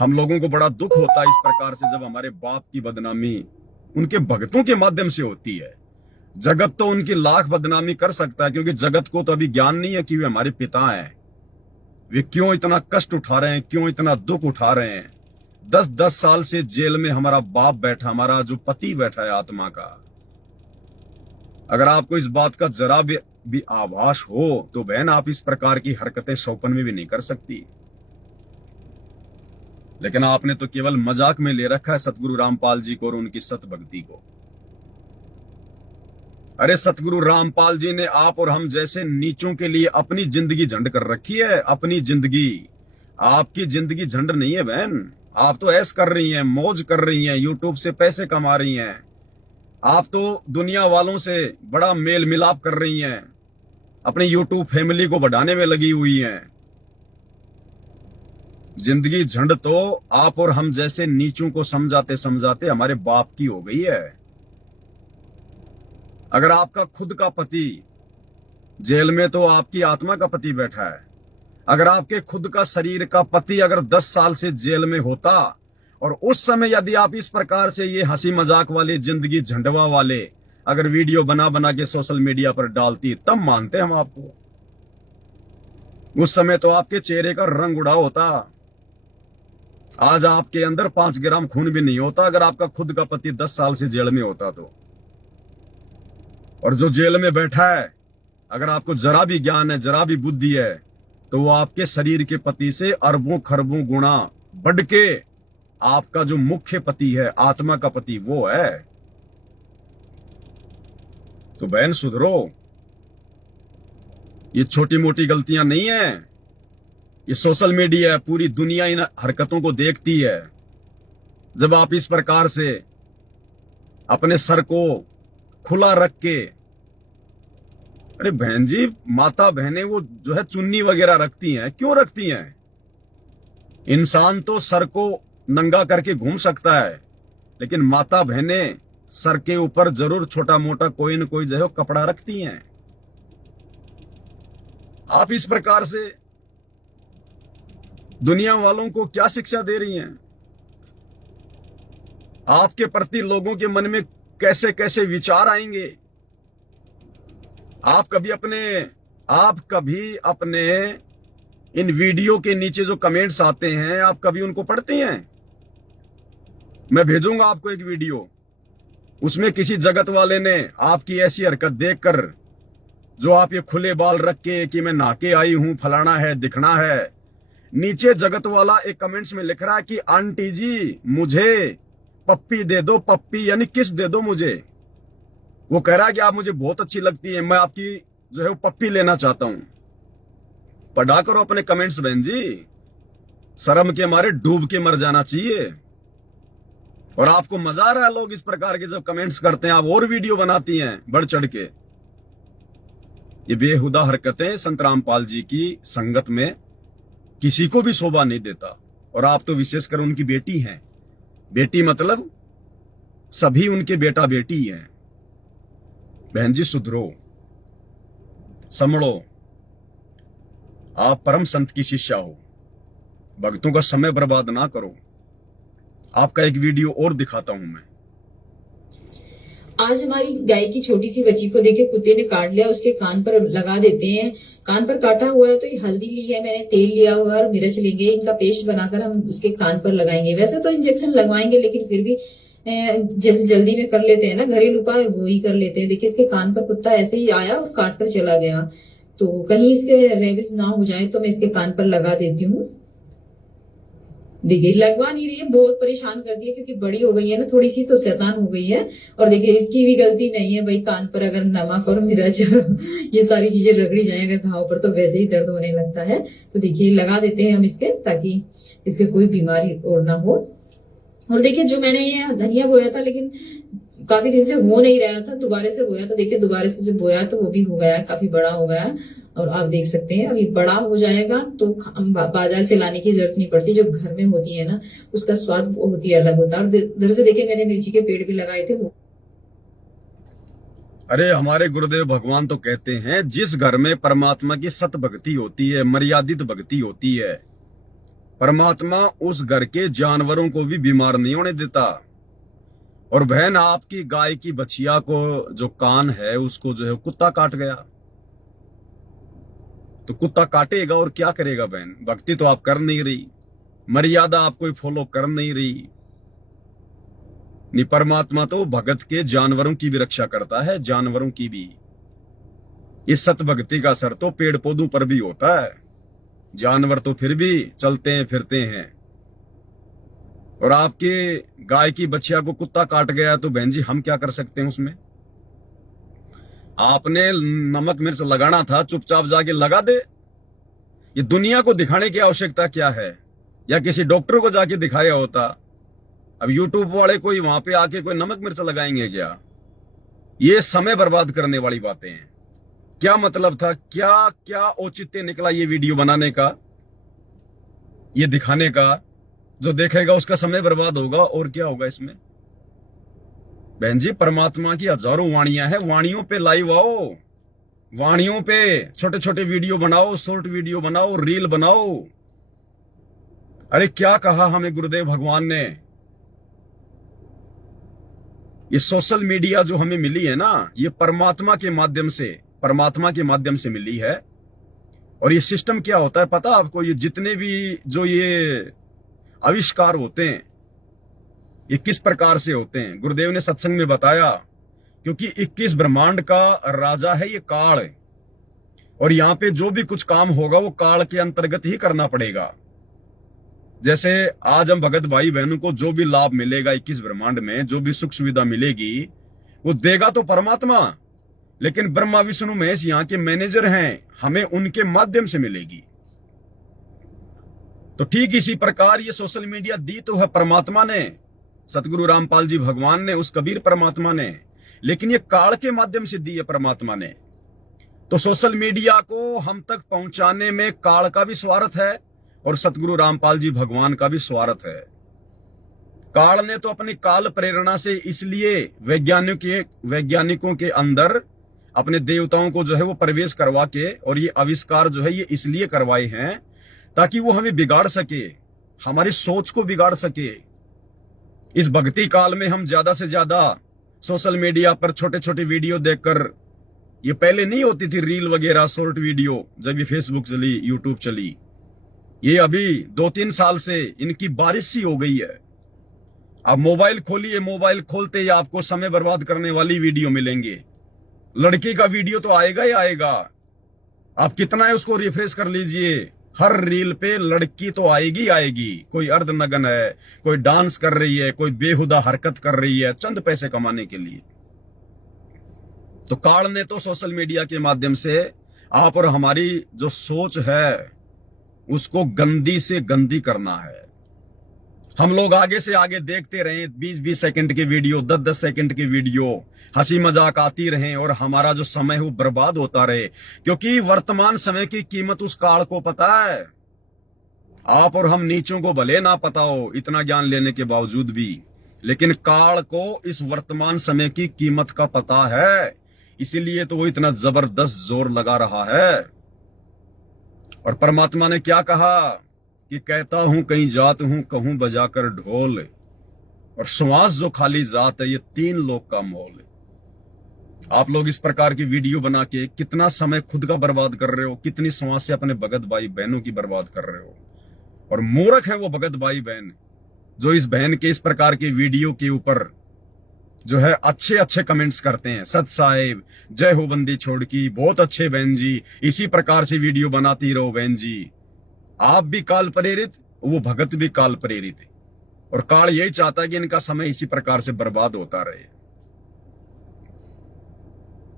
हम लोगों को बड़ा दुख होता है इस प्रकार से जब हमारे बाप की बदनामी उनके भक्तों के माध्यम से होती है। जगत तो उनकी लाख बदनामी कर सकता है, क्योंकि जगत को तो अभी ज्ञान नहीं है कि वे हमारे पिता हैं। वे क्यों इतना कष्ट उठा रहे हैं, क्यों इतना दुख उठा रहे हैं। 10-10 साल से जेल में हमारा बाप बैठा, हमारा जो पति बैठा है आत्मा का। अगर आपको इस बात का जरा भी आभास हो तो बहन, आप इस प्रकार की हरकतें सौपन में भी नहीं कर सकती। लेकिन आपने तो केवल मजाक में ले रखा है सतगुरु रामपाल जी को और उनकी सत भक्ति को। अरे सतगुरु रामपाल जी ने आप और हम जैसे नीचों के लिए अपनी जिंदगी झंड कर रखी है। अपनी जिंदगी, आपकी जिंदगी झंड नहीं है बहन। आप तो ऐश कर रही हैं, मौज कर रही हैं, यूट्यूब से पैसे कमा रही हैं। आप तो दुनिया वालों से बड़ा मेल मिलाप कर रही हैं, अपनी यूट्यूब फैमिली को बढ़ाने में लगी हुई हैं। जिंदगी झंड तो आप और हम जैसे नीचों को समझाते समझाते हमारे बाप की हो गई है। अगर आपका खुद का पति जेल में, तो आपकी आत्मा का पति बैठा है। अगर आपके खुद का शरीर का पति अगर 10 साल से जेल में होता, और उस समय यदि आप इस प्रकार से ये हंसी मजाक वाली जिंदगी झंडवा वाले अगर वीडियो बना बना के सोशल मीडिया पर डालती, तब मानते हम आपको। उस समय तो आपके चेहरे का रंग उड़ा होता। आज आपके अंदर 5 ग्राम खून भी नहीं होता अगर आपका खुद का पति 10 साल से जेल में होता तो। और जो जेल में बैठा है, अगर आपको जरा भी ज्ञान है, जरा भी बुद्धि है, तो वो आपके शरीर के पति से अरबों खरबों गुणा बढ़ के आपका जो मुख्य पति है, आत्मा का पति, वो है। तो बहन सुधरो। ये छोटी मोटी गलतियां नहीं है। ये सोशल मीडिया है, पूरी दुनिया इन हरकतों को देखती है। जब आप इस प्रकार से अपने सर को खुला रख के, अरे बहन जी, माता बहनें वो जो है चुन्नी वगैरह रखती हैं, क्यों रखती हैं? इंसान तो सर को नंगा करके घूम सकता है, लेकिन माता बहनें सर के ऊपर जरूर छोटा मोटा कोई न कोई जो है कपड़ा रखती हैं। आप इस प्रकार से दुनिया वालों को क्या शिक्षा दे रही हैं? आपके प्रति लोगों के मन में कैसे कैसे विचार आएंगे? आप कभी अपने इन वीडियो के नीचे जो कमेंट्स आते हैं, आप कभी उनको पढ़ते हैं? मैं भेजूंगा आपको एक वीडियो, उसमें किसी जगत वाले ने आपकी ऐसी हरकत देखकर, जो आप ये खुले बाल रख के कि मैं नहा के आई हूं, फलाना है, दिखना है, नीचे जगत वाला एक कमेंट्स में लिख रहा है कि आंटी जी मुझे पप्पी दे दो, पप्पी यानी किस दे दो मुझे। वो कह रहा है कि आप मुझे बहुत अच्छी लगती है, मैं आपकी जो है वो पप्पी लेना चाहता हूं। पढ़ा करो अपने कमेंट्स बहन जी, शर्म के मारे डूब के मर जाना चाहिए। और आपको मजा आ रहा है लोग इस प्रकार के जब कमेंट्स करते हैं, आप और वीडियो बनाती हैं बढ़ चढ़ के। ये बेहुदा हरकतें संत रामपाल जी की संगत में किसी को भी शोभा नहीं देता। और आप तो विशेषकर उनकी बेटी हैं। बेटी मतलब सभी उनके बेटा बेटी हैं। बहन जी सुधरो, संभलो। आप परम संत की शिष्या हो, भक्तों का समय बर्बाद ना करो। आपका एक वीडियो और दिखाता हूं मैं। आज हमारी गाय की छोटी सी बच्ची को देखे कुत्ते ने काट लिया, उसके कान पर लगा देते हैं। कान पर काटा हुआ है तो ये हल्दी ली है मैंने, तेल लिया हुआ है और मिर्च लेंगे, इनका पेस्ट बनाकर हम उसके कान पर लगाएंगे। वैसे तो इंजेक्शन लगवाएंगे, लेकिन फिर भी जैसे जल्दी में कर लेते हैं ना, घरेलू उपाय वो ही कर लेते हैं। देखिए इसके कान पर कुत्ता ऐसे ही आया और काट कर चला गया, तो कहीं इसके रेबिस ना हो जाए तो मैं इसके कान पर लगा देती हूँ। देखिए लगवा नहीं रही है, बहुत परेशान करती है क्योंकि बड़ी हो गई है ना थोड़ी सी, तो शैतान हो गई है। और देखिए इसकी भी गलती नहीं है भाई, कान पर अगर नमक और मिर्च ये सारी चीजें रगड़ी जाए अगर घाव पर, तो वैसे ही दर्द होने लगता है। तो देखिए लगा देते हैं हम इसके, ताकि इसके कोई बीमारी और ना हो। और देखिए जो मैंने ये धनिया बोया था, लेकिन काफी दिन से हो नहीं रहा था, दोबारा से बोया, तो देखिए दोबारा से जो बोया तो वो भी हो गया है, काफी बड़ा हो गया है। और आप देख सकते हैं अभी बड़ा हो जाएगा तो बाजार से लाने की जरूरत नहीं पड़ती। जो घर में होती है ना, उसका स्वाद बहुत ही अलग होता है। और इधर से देखिए मैंने मिर्ची के पेड़ भी लगाए थे। अरे हमारे गुरुदेव भगवान तो कहते हैं जिस घर में परमात्मा की सत भक्ति होती है, मर्यादित भक्ति होती है, परमात्मा उस घर के जानवरों को भी बीमार नहीं होने देता। और बहन, आपकी गाय की बछिया को जो कान है उसको जो है कुत्ता काट गया, तो कुत्ता काटेगा और क्या करेगा बहन? भक्ति तो आप कर नहीं रही, मर्यादा आप कोई फॉलो कर नहीं रही। नहीं, परमात्मा तो भगत के जानवरों की भी रक्षा करता है, जानवरों की भी। इस सत भक्ति का असर तो पेड़ पौधों पर भी होता है, जानवर तो फिर भी चलते हैं फिरते हैं। और आपके गाय की बछिया को कुत्ता काट गया तो बहन जी हम क्या कर सकते हैं उसमें? आपने नमक मिर्च लगाना था, चुपचाप जाके लगा दे। ये दुनिया को दिखाने की आवश्यकता क्या है? या किसी डॉक्टर को जाके दिखाया होता। अब यूट्यूब वाले कोई वहां पे आके कोई नमक मिर्च लगाएंगे क्या? ये समय बर्बाद करने वाली बातें हैं। क्या मतलब था, क्या क्या औचित्य निकला ये वीडियो बनाने का, ये दिखाने का? जो देखेगा उसका समय बर्बाद होगा, और क्या होगा इसमें? बहन जी, परमात्मा की हजारों वाणियां हैं, वाणियों पे लाइव आओ, वाणियों पे छोटे छोटे वीडियो बनाओ, शॉर्ट वीडियो बनाओ, रील बनाओ। अरे क्या कहा हमें गुरुदेव भगवान ने? ये सोशल मीडिया जो हमें मिली है ना, ये परमात्मा के माध्यम से मिली है। और ये सिस्टम क्या होता है पता आपको? ये जितने भी जो ये आविष्कार होते हैं, ये किस प्रकार से होते हैं? गुरुदेव ने सत्संग में बताया, क्योंकि 21 ब्रह्मांड का राजा है ये काल, और यहां पे जो भी कुछ काम होगा वो काल के अंतर्गत ही करना पड़ेगा। जैसे आज हम भगत भाई बहनों को जो भी लाभ मिलेगा 21 ब्रह्मांड में, जो भी सुख सुविधा मिलेगी, वो देगा तो परमात्मा, लेकिन ब्रह्मा विष्णु महेश यहाँ के मैनेजर हैं, हमें उनके माध्यम से मिलेगी। तो ठीक इसी प्रकार ये सोशल मीडिया दी तो है परमात्मा ने, सतगुरु रामपाल जी भगवान ने, उस कबीर परमात्मा ने, लेकिन ये काल के माध्यम से दी है परमात्मा ने। तो सोशल मीडिया को हम तक पहुंचाने में काल का भी स्वार्थ है और सतगुरु रामपाल जी भगवान का भी स्वार्थ है। काल ने तो अपनी काल प्रेरणा से इसलिए वैज्ञानिकों के अंदर अपने देवताओं को जो है वो प्रवेश करवा के, और ये आविष्कार जो है ये इसलिए करवाए हैं ताकि वो हमें बिगाड़ सके, हमारी सोच को बिगाड़ सके। इस भक्ति काल में हम ज्यादा से ज्यादा सोशल मीडिया पर छोटे छोटे वीडियो देखकर, ये पहले नहीं होती थी रील वगैरह, शॉर्ट वीडियो, जब ये फेसबुक चली, यूट्यूब चली, ये अभी 2-3 साल से इनकी बारिश सी हो गई है। अब मोबाइल खोलिए, मोबाइल खोलते ही आपको समय बर्बाद करने वाली वीडियो मिलेंगे। लड़की का वीडियो तो आएगा ही आएगा, आप कितना है उसको रिफ्रेश कर लीजिए, हर रील पे लड़की तो आएगी आएगी। कोई अर्धनग्न है, कोई डांस कर रही है, कोई बेहुदा हरकत कर रही है चंद पैसे कमाने के लिए। तो काल ने तो सोशल मीडिया के माध्यम से आप और हमारी जो सोच है उसको गंदी से गंदी करना है। हम लोग आगे से आगे देखते रहें 20-20 सेकंड की वीडियो, 10-10 सेकंड की वीडियो, हंसी मजाक आती रहे और हमारा जो समय है वो बर्बाद होता रहे, क्योंकि वर्तमान समय की कीमत उस काल को पता है। आप और हम नीचों को भले ना पता हो इतना ज्ञान लेने के बावजूद भी, लेकिन काल को इस वर्तमान समय की कीमत का पता है, इसीलिए तो वो इतना जबरदस्त जोर लगा रहा है। और परमात्मा ने क्या कहा कि कहता हूं कहीं जात हूं, कहूं बजाकर ढोल, और श्वास जो खाली जात है ये 3 लोक का मोल। आप लोग इस प्रकार की वीडियो बना के कितना समय खुद का बर्बाद कर रहे हो, कितनी श्वास से अपने भगत भाई बहनों की बर्बाद कर रहे हो। और मूर्ख है वो भगत भाई बहन जो इस बहन के इस प्रकार की वीडियो के ऊपर जो है अच्छे अच्छे कमेंट्स करते हैं। सत साहेब, जय हो बंदी छोड़ की, बहुत अच्छे बहन जी, इसी प्रकार से वीडियो बनाती रहो बहन जी। आप भी काल प्रेरित, वो भगत भी काल प्रेरित है, और काल यही चाहता है कि इनका समय इसी प्रकार से बर्बाद होता रहे।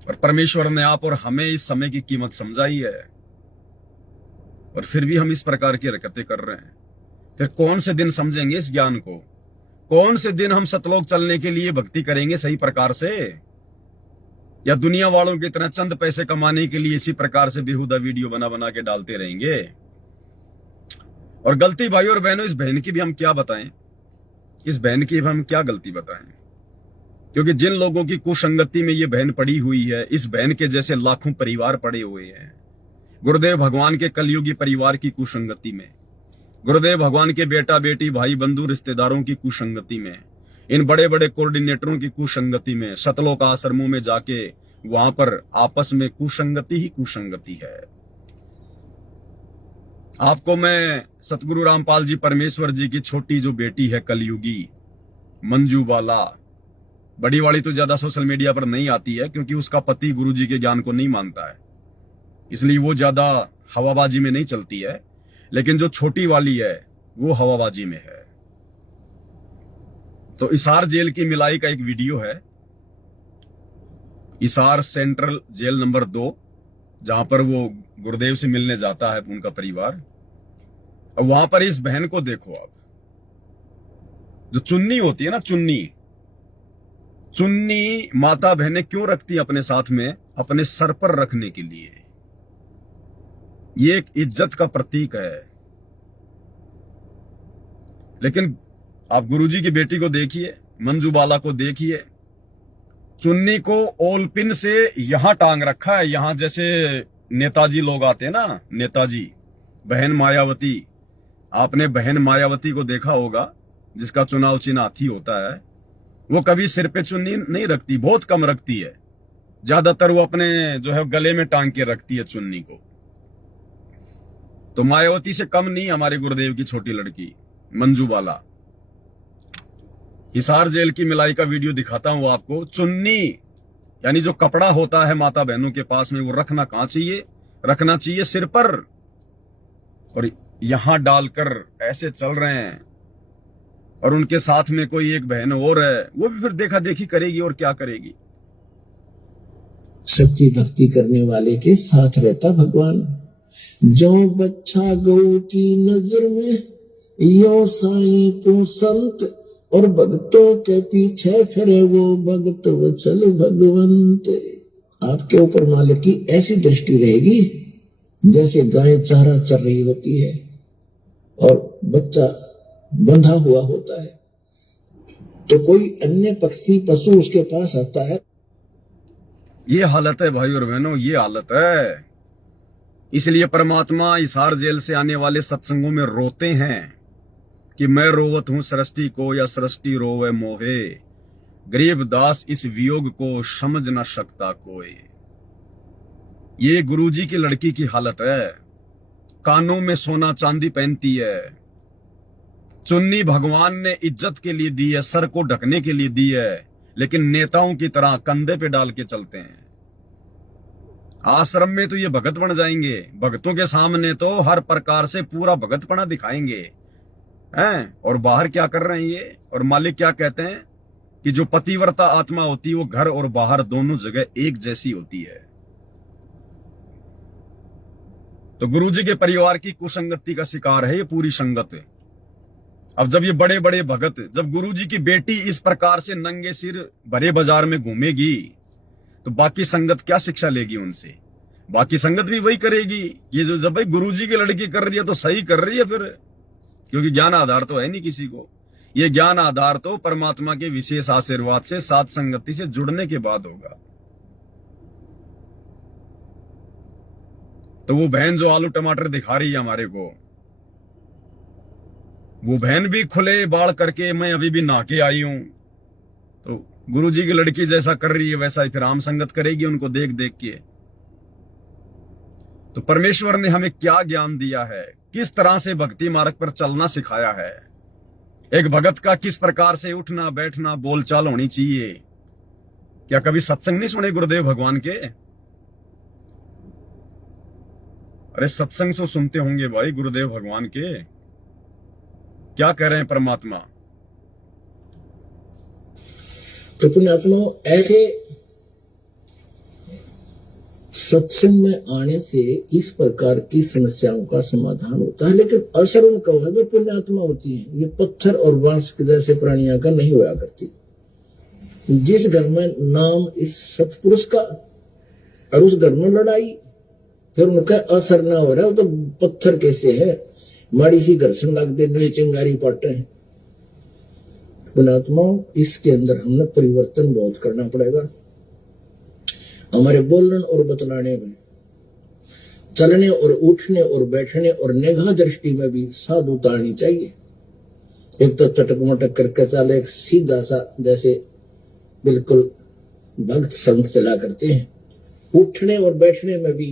और परमेश्वर ने आप और हमें इस समय की कीमत समझाई है, और फिर भी हम इस प्रकार की हरकतें कर रहे हैं। फिर कौन से दिन समझेंगे इस ज्ञान को? कौन से दिन हम सतलोक चलने के लिए भक्ति करेंगे सही प्रकार से? या दुनिया वालों की तरह चंद पैसे कमाने के लिए इसी प्रकार से बेहुदा वीडियो बना बना के डालते रहेंगे? और गलती भाई और बहनों, इस बहन की भी हम क्या बताएं, इस बहन की भी हम क्या गलती बताएं? क्योंकि जिन लोगों की कुसंगति में ये बहन पड़ी हुई है, इस बहन के जैसे लाखों परिवार पड़े हुए हैं गुरुदेव भगवान के कलयुगी परिवार की कुसंगति में, गुरुदेव भगवान के बेटा बेटी भाई बंधु रिश्तेदारों की कुसंगति में, इन बड़े बड़े कोऑर्डिनेटरों की कुसंगति में, सतलोक आश्रमों में जाके वहां पर आपस में कुसंगति ही कुसंगति है। आपको मैं सतगुरु रामपाल जी परमेश्वर जी की छोटी जो बेटी है कलयुगी मंजू बाला, बड़ी वाली तो ज्यादा सोशल मीडिया पर नहीं आती है क्योंकि उसका पति गुरु जी के ज्ञान को नहीं मानता है, इसलिए वो ज्यादा हवाबाजी में नहीं चलती है। लेकिन जो छोटी वाली है वो हवाबाजी में है। तो इसार जेल की मिलाई का एक वीडियो है, इसार सेंट्रल जेल नंबर 2, जहां पर वो गुरुदेव से मिलने जाता है उनका परिवार। और वहां पर इस बहन को देखो आप, जो चुन्नी होती है ना, चुन्नी माता बहनें क्यों रखती है अपने साथ में? अपने सर पर रखने के लिए। ये एक इज्जत का प्रतीक है। लेकिन आप गुरुजी की बेटी को देखिए, मंजू बाला को देखिए, चुन्नी को ओलपिन से यहां टांग रखा है, यहां जैसे नेताजी लोग आते हैं ना, नेताजी। बहन मायावती, आपने बहन मायावती को देखा होगा, जिसका चुनाव चिन्ह हाथी होता है। वो कभी सिर पे चुन्नी नहीं रखती, बहुत कम रखती है, ज्यादातर वो अपने जो है गले में टांग के रखती है चुन्नी को। तो मायावती से कम नहीं हमारे गुरुदेव की छोटी लड़की मंजू बाला। हिसार जेल की मिलाई का वीडियो दिखाता हूं आपको। चुन्नी यानी जो कपड़ा होता है माता बहनों के पास में, वो रखना कहां चाहिए? रखना चाहिए सिर पर, और यहां डालकर ऐसे चल रहे हैं। और उनके साथ में कोई एक बहन और है, वो भी फिर देखा देखी करेगी और क्या करेगी। सच्ची भक्ति करने वाले के साथ रहता भगवान। जो बच्चा गौ की नजर में, यो साईं को संत, और भक्तों के पीछे फिरे वो भगत वचल भगवंत। आपके ऊपर मालिक की ऐसी दृष्टि रहेगी जैसे गाय चारा चर रही होती है और बच्चा बंधा हुआ होता है, तो कोई अन्य पक्षी पशु उसके पास आता है। ये हालत है भाई और बहनों, ये हालत है। इसलिए परमात्मा हिसार जेल से आने वाले सत्संगों में रोते हैं कि मैं रोवत हूं सृष्टि को, या सृष्टि रोवे मोहे, गरीब दास इस वियोग को समझ न सकता कोई। ये गुरुजी की लड़की की हालत है। कानों में सोना चांदी पहनती है, चुन्नी भगवान ने इज्जत के लिए दी है, सर को ढकने के लिए दी है, लेकिन नेताओं की तरह कंधे पे डाल के चलते हैं। आश्रम में तो ये भगत बन जाएंगे, भगतों के सामने तो हर प्रकार से पूरा भगतपना दिखाएंगे हैं। और बाहर क्या कर रहे हैं ये? और मालिक क्या कहते हैं कि जो पतिव्रता आत्मा होती है वो घर और बाहर दोनों जगह एक जैसी होती है। तो गुरुजी के परिवार की कुसंगति का शिकार है ये पूरी संगत। अब जब ये बड़े बड़े भगत, जब गुरुजी की बेटी इस प्रकार से नंगे सिर भरे बाजार में घूमेगी, तो बाकी संगत क्या शिक्षा लेगी उनसे? बाकी संगत भी वही करेगी। ये जो जब भाई गुरुजी की लड़की कर रही है तो सही कर रही है फिर, क्योंकि ज्ञान आधार तो है नहीं किसी को। ये ज्ञान आधार तो परमात्मा के विशेष आशीर्वाद से, साथ संगति से जुड़ने के बाद होगा। तो वो बहन जो आलू टमाटर दिखा रही है हमारे को, वो बहन भी खुले बाल करके मैं अभी भी नहा के आई हूं, तो गुरुजी की लड़की जैसा कर रही है वैसा ही फिर आम संगत करेगी उनको देख देख के। तो परमेश्वर ने हमें क्या ज्ञान दिया है, किस तरह से भक्ति मार्ग पर चलना सिखाया है, एक भगत का किस प्रकार से उठना बैठना बोलचाल होनी चाहिए। क्या कभी सत्संग नहीं सुने गुरुदेव भगवान के? अरे सत्संग से सुनते होंगे भाई गुरुदेव भगवान के, क्या कह रहे हैं परमात्मा। तो पुण्यात्मा, ऐसे सत्संग में आने से इस प्रकार की समस्याओं का समाधान होता है, लेकिन असर उनका है जो पुण्यात्मा होती है। ये पत्थर और बांस के जैसे प्राणियों का नहीं होया करती। जिस घर में नाम इस सतपुरुष का और उस घर में लड़ाई, फिर उनका असर ना हो रहा है, तो पत्थर कैसे है, माड़ी सी घर्षण लग दे, चिंगारी पाटे हैं। पुणात्माओं, इसके अंदर हमने परिवर्तन बहुत करना पड़ेगा। हमारे बोलने और बतलाने में, चलने और उठने और बैठने और निगाह दृष्टि में भी साधुता आनी चाहिए। एक तो चटक मटक करके चले, एक सीधा सा जैसे बिल्कुल भक्त संत चला करते हैं। उठने और बैठने में भी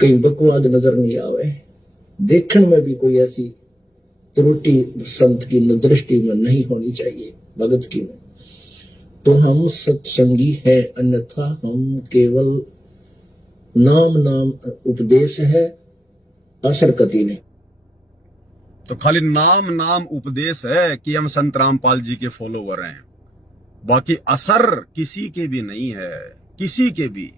कहीं बकवाद नजर नहीं आवे, देखने में भी कोई ऐसी त्रुटि संत की दृष्टि में नहीं होनी चाहिए, भगत की में। तो हम सत्संगी हैं, अन्यथा हम केवल नाम उपदेश है, असर कति नहीं। तो खाली नाम उपदेश है कि हम संत रामपाल जी के फॉलोवर हैं, बाकी असर किसी के भी नहीं है, किसी के भी।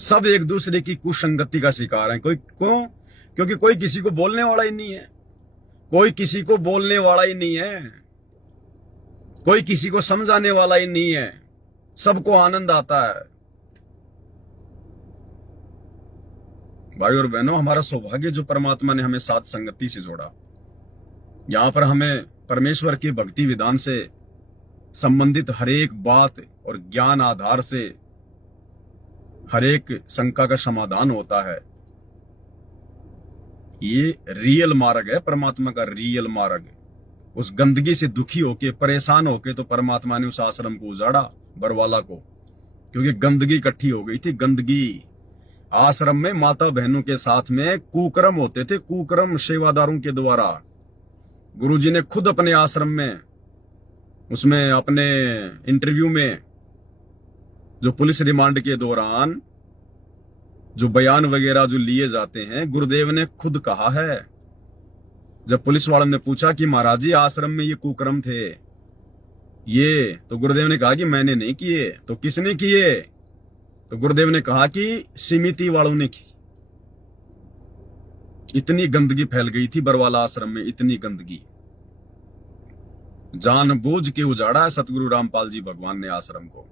सब एक दूसरे की कुसंगति का शिकार हैं। क्योंकि कोई किसी को बोलने वाला ही नहीं है, कोई किसी को बोलने वाला ही नहीं है, कोई किसी को समझाने वाला ही नहीं है, सबको आनंद आता है। भाई और बहनों, हमारा सौभाग्य जो परमात्मा ने हमें साथ संगति से जोड़ा। यहां पर हमें परमेश्वर के भक्ति विधान से संबंधित हर एक बात और ज्ञान आधार से हर एक शंका का समाधान होता है। ये रियल मार्ग है, परमात्मा का रियल मार्ग। उस गंदगी से दुखी होके, परेशान होके तो परमात्मा ने उस आश्रम को उजाड़ा, बरवाला को, क्योंकि गंदगी इकट्ठी हो गई थी। गंदगी आश्रम में माता बहनों के साथ में कुकर्म होते थे, कुकर्म सेवादारों के द्वारा। गुरुजी ने खुद अपने आश्रम में, उसमें अपने इंटरव्यू में, जो पुलिस रिमांड के दौरान जो बयान वगैरह जो लिए जाते हैं, गुरुदेव ने खुद कहा है। जब पुलिस वालों ने पूछा कि महाराज जी आश्रम में ये कुकर्म थे, ये, तो गुरुदेव ने कहा कि मैंने नहीं किए। तो किसने किए? तो गुरुदेव ने कहा कि समिति वालों ने की। इतनी गंदगी फैल गई थी बरवाला आश्रम में, इतनी गंदगी। जानबूझ के उजाड़ा है सतगुरु रामपाल जी भगवान ने आश्रम को।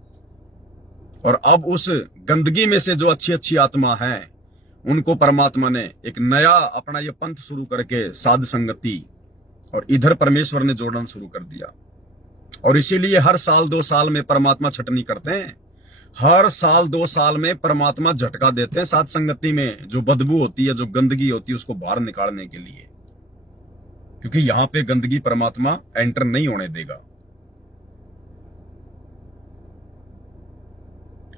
और अब उस गंदगी में से जो अच्छी अच्छी आत्मा है, उनको परमात्मा ने एक नया अपना ये पंथ शुरू करके साध संगति, और इधर परमेश्वर ने जोड़ना शुरू कर दिया। और इसीलिए हर साल 2 साल में परमात्मा छटनी करते हैं। हर साल 2 साल में परमात्मा झटका देते हैं साध संगति में। जो बदबू होती है, जो गंदगी होती है, उसको बाहर निकालने के लिए, क्योंकि यहां पे गंदगी परमात्मा एंटर नहीं होने देगा।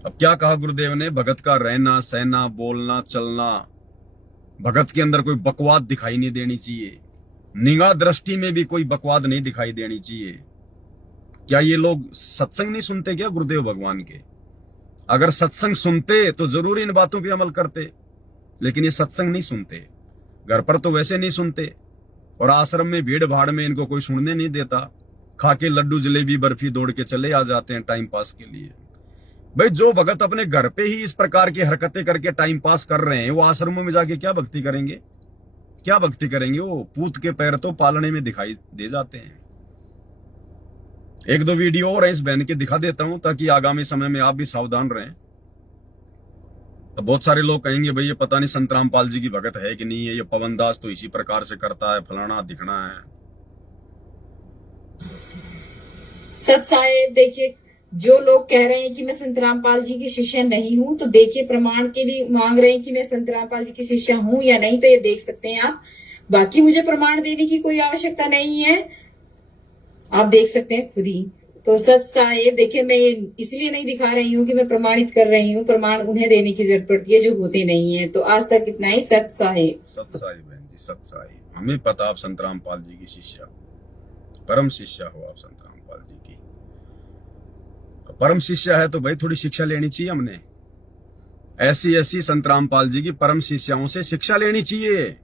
अब क्या कहा गुरुदेव ने? भगत का रहना, सहना, बोलना, चलना, भगत के अंदर कोई बकवाद दिखाई नहीं देनी चाहिए। निगाह दृष्टि में भी कोई बकवाद नहीं दिखाई देनी चाहिए। क्या ये लोग सत्संग नहीं सुनते क्या गुरुदेव भगवान के? अगर सत्संग सुनते तो जरूर इन बातों पे अमल करते, लेकिन ये सत्संग नहीं सुनते। घर पर तो वैसे नहीं सुनते, और आश्रम में भीड़ भाड़ में इनको कोई सुनने नहीं देता। खा के लड्डू जलेबी बर्फी दौड़ के चले आ जाते हैं टाइम पास के लिए। भाई जो भगत अपने घर पे ही इस प्रकार की हरकतें करके टाइम पास कर रहे हैं, वो आश्रमों में जाके क्या भक्ति करेंगे? क्या भक्ति करेंगे? वो पूत के पैर तो पालने में दिखाई दे जाते हैं। 1-2 वीडियो और इस बहन के दिखा देता हूं, ताकि आगामी समय में आप भी सावधान रहें। तो बहुत सारे लोग कहेंगे भाई ये पता नहीं संत रामपाल जी की भगत है कि नहीं है, ये पवन दास तो इसी प्रकार से करता है, फलाना दिखना है। सत साहेब, देखिए जो लोग कह रहे हैं कि मैं संत रामपाल जी की शिष्य नहीं हूं, तो देखिए प्रमाण के लिए मांग रहे हैं कि मैं संत रामपाल जी की शिष्य हूं या नहीं, तो ये देख सकते हैं आप। बाकी मुझे प्रमाण देने की कोई आवश्यकता नहीं है, आप देख सकते हैं खुद ही। तो सत साहेब देखिए, मैं इसलिए नहीं दिखा रही हूँ कि मैं प्रमाणित कर रही हूँ, प्रमाण उन्हें देने की जरूरत पड़ती है जो होते नहीं है। तो आज तक इतना ही। सत साहेब। सत साहिब बहन जी, सत साहिब। हमें पता आप संत रामपाल जी की शिष्या, परम शिष्या हो आप संत रामपाल जी की। परम शिष्या है तो भाई थोड़ी शिक्षा लेनी चाहिए हमने। ऐसी संत रामपाल जी की परम शिष्याओं से शिक्षा लेनी चाहिए।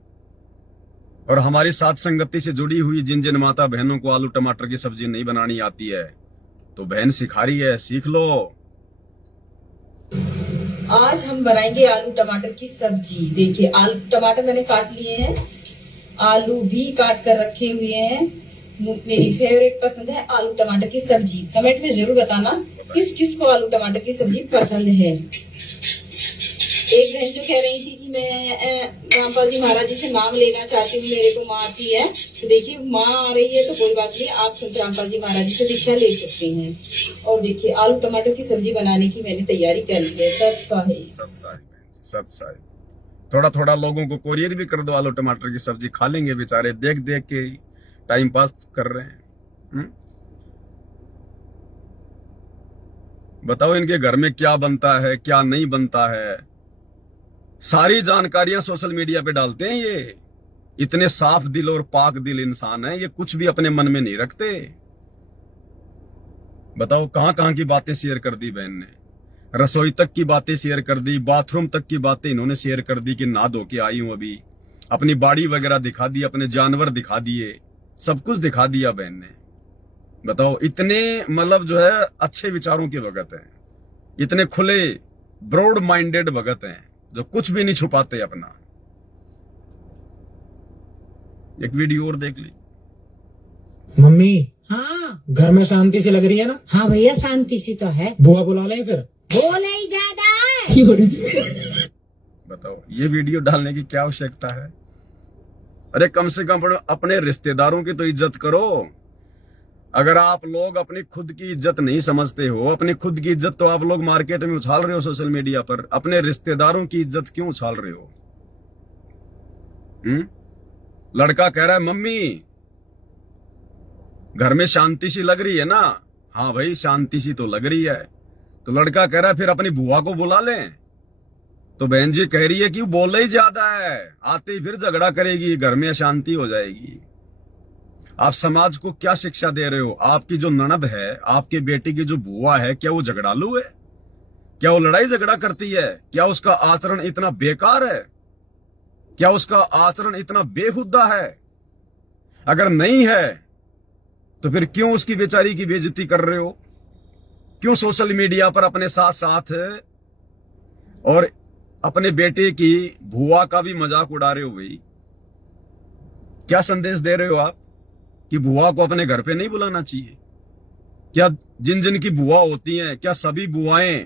और हमारी साथ संगति से जुड़ी हुई जिन जिन माता बहनों को आलू टमाटर की सब्जी नहीं बनानी आती है, तो बहन सिखा रही है, सीख लो। आज हम बनाएंगे आलू टमाटर की सब्जी। देखिए आलू टमाटर मैंने काट लिए हैं, आलू भी काट कर रखे हुए हैं। मेरी फेवरेट पसंद है आलू टमाटर की सब्जी। कमेंट में जरूर बताना किस किस को आलू टमाटर की सब्जी पसंद है। एक बहन जो कह रही थी कि मैं रामपाल जी महाराज जी से नाम लेना चाहती हूँ, मेरे को माँ आती है, तो देखिए माँ आ रही है तो कोई बात नहीं, आप संत रामपाल जी महाराज जी से दीक्षा ले सकते हैं। और देखिए आलू टमाटर की सब्जी बनाने की मैंने तैयारी कर ली है। सत साहिब थोड़ा थोड़ा लोगों को कोरियर भी कर दो, आलू टमाटर की सब्जी खा लेंगे बेचारे, देख देख के टाइम पास कर रहे हैं। बताओ इनके घर में क्या बनता है क्या नहीं बनता है, सारी जानकारियां सोशल मीडिया पे डालते हैं। ये इतने साफ दिल और पाक दिल इंसान है, ये कुछ भी अपने मन में नहीं रखते। बताओ कहां कहां की बातें शेयर कर दी बहन ने, रसोई तक की बातें शेयर कर दी, बाथरूम तक की बातें इन्होंने शेयर कर दी कि नहा धो के आई हूं अभी, अपनी बाड़ी वगैरह दिखा दी, अपने जानवर दिखा दिए, सब कुछ दिखा दिया बहन ने। बताओ इतने मतलब जो है अच्छे विचारों के भगत हैं, इतने खुले ब्रॉड माइंडेड भगत हैं जो कुछ भी नहीं छुपाते अपना। एक वीडियो और देख ली। मम्मी हाँ घर में शांति सी लग रही है ना? हाँ भैया शांति सी तो है। बुआ बुला लें फिर? बोले ही ज्यादा है। बताओ ये वीडियो डालने की क्या आवश्यकता है? अरे कम से कम अपने रिश्तेदारों की तो इज्जत करो। अगर आप लोग अपनी खुद की इज्जत नहीं समझते हो, अपनी खुद की इज्जत तो आप लोग मार्केट में उछाल रहे हो सोशल मीडिया पर, अपने रिश्तेदारों की इज्जत क्यों उछाल रहे हो? लड़का कह रहा है मम्मी घर में शांति सी लग रही है ना? हाँ भाई शांति सी तो लग रही है। तो लड़का कह रहा है फिर अपनी बुआ को बुला लें। तो बहन जी कह रही है कि बोले ही ज्यादा है, आते ही फिर झगड़ा करेगी, घर में अशांति हो जाएगी। आप समाज को क्या शिक्षा दे रहे हो? आपकी जो ननद है, आपके बेटे की जो बुआ है, क्या वो झगड़ालू है? क्या वो लड़ाई झगड़ा करती है? क्या उसका आचरण इतना बेकार है? क्या उसका आचरण इतना बेहुदा है? अगर नहीं है तो फिर क्यों उसकी बेचारी की बेइज्जती कर रहे हो? क्यों सोशल मीडिया पर अपने साथ साथ और अपने बेटे की बुआ का भी मजाक उड़ा रहे हो? भाई क्या संदेश दे रहे हो आप कि बुआ को अपने घर पे नहीं बुलाना चाहिए? क्या जिन जिन की बुआ होती हैं, क्या सभी बुआएं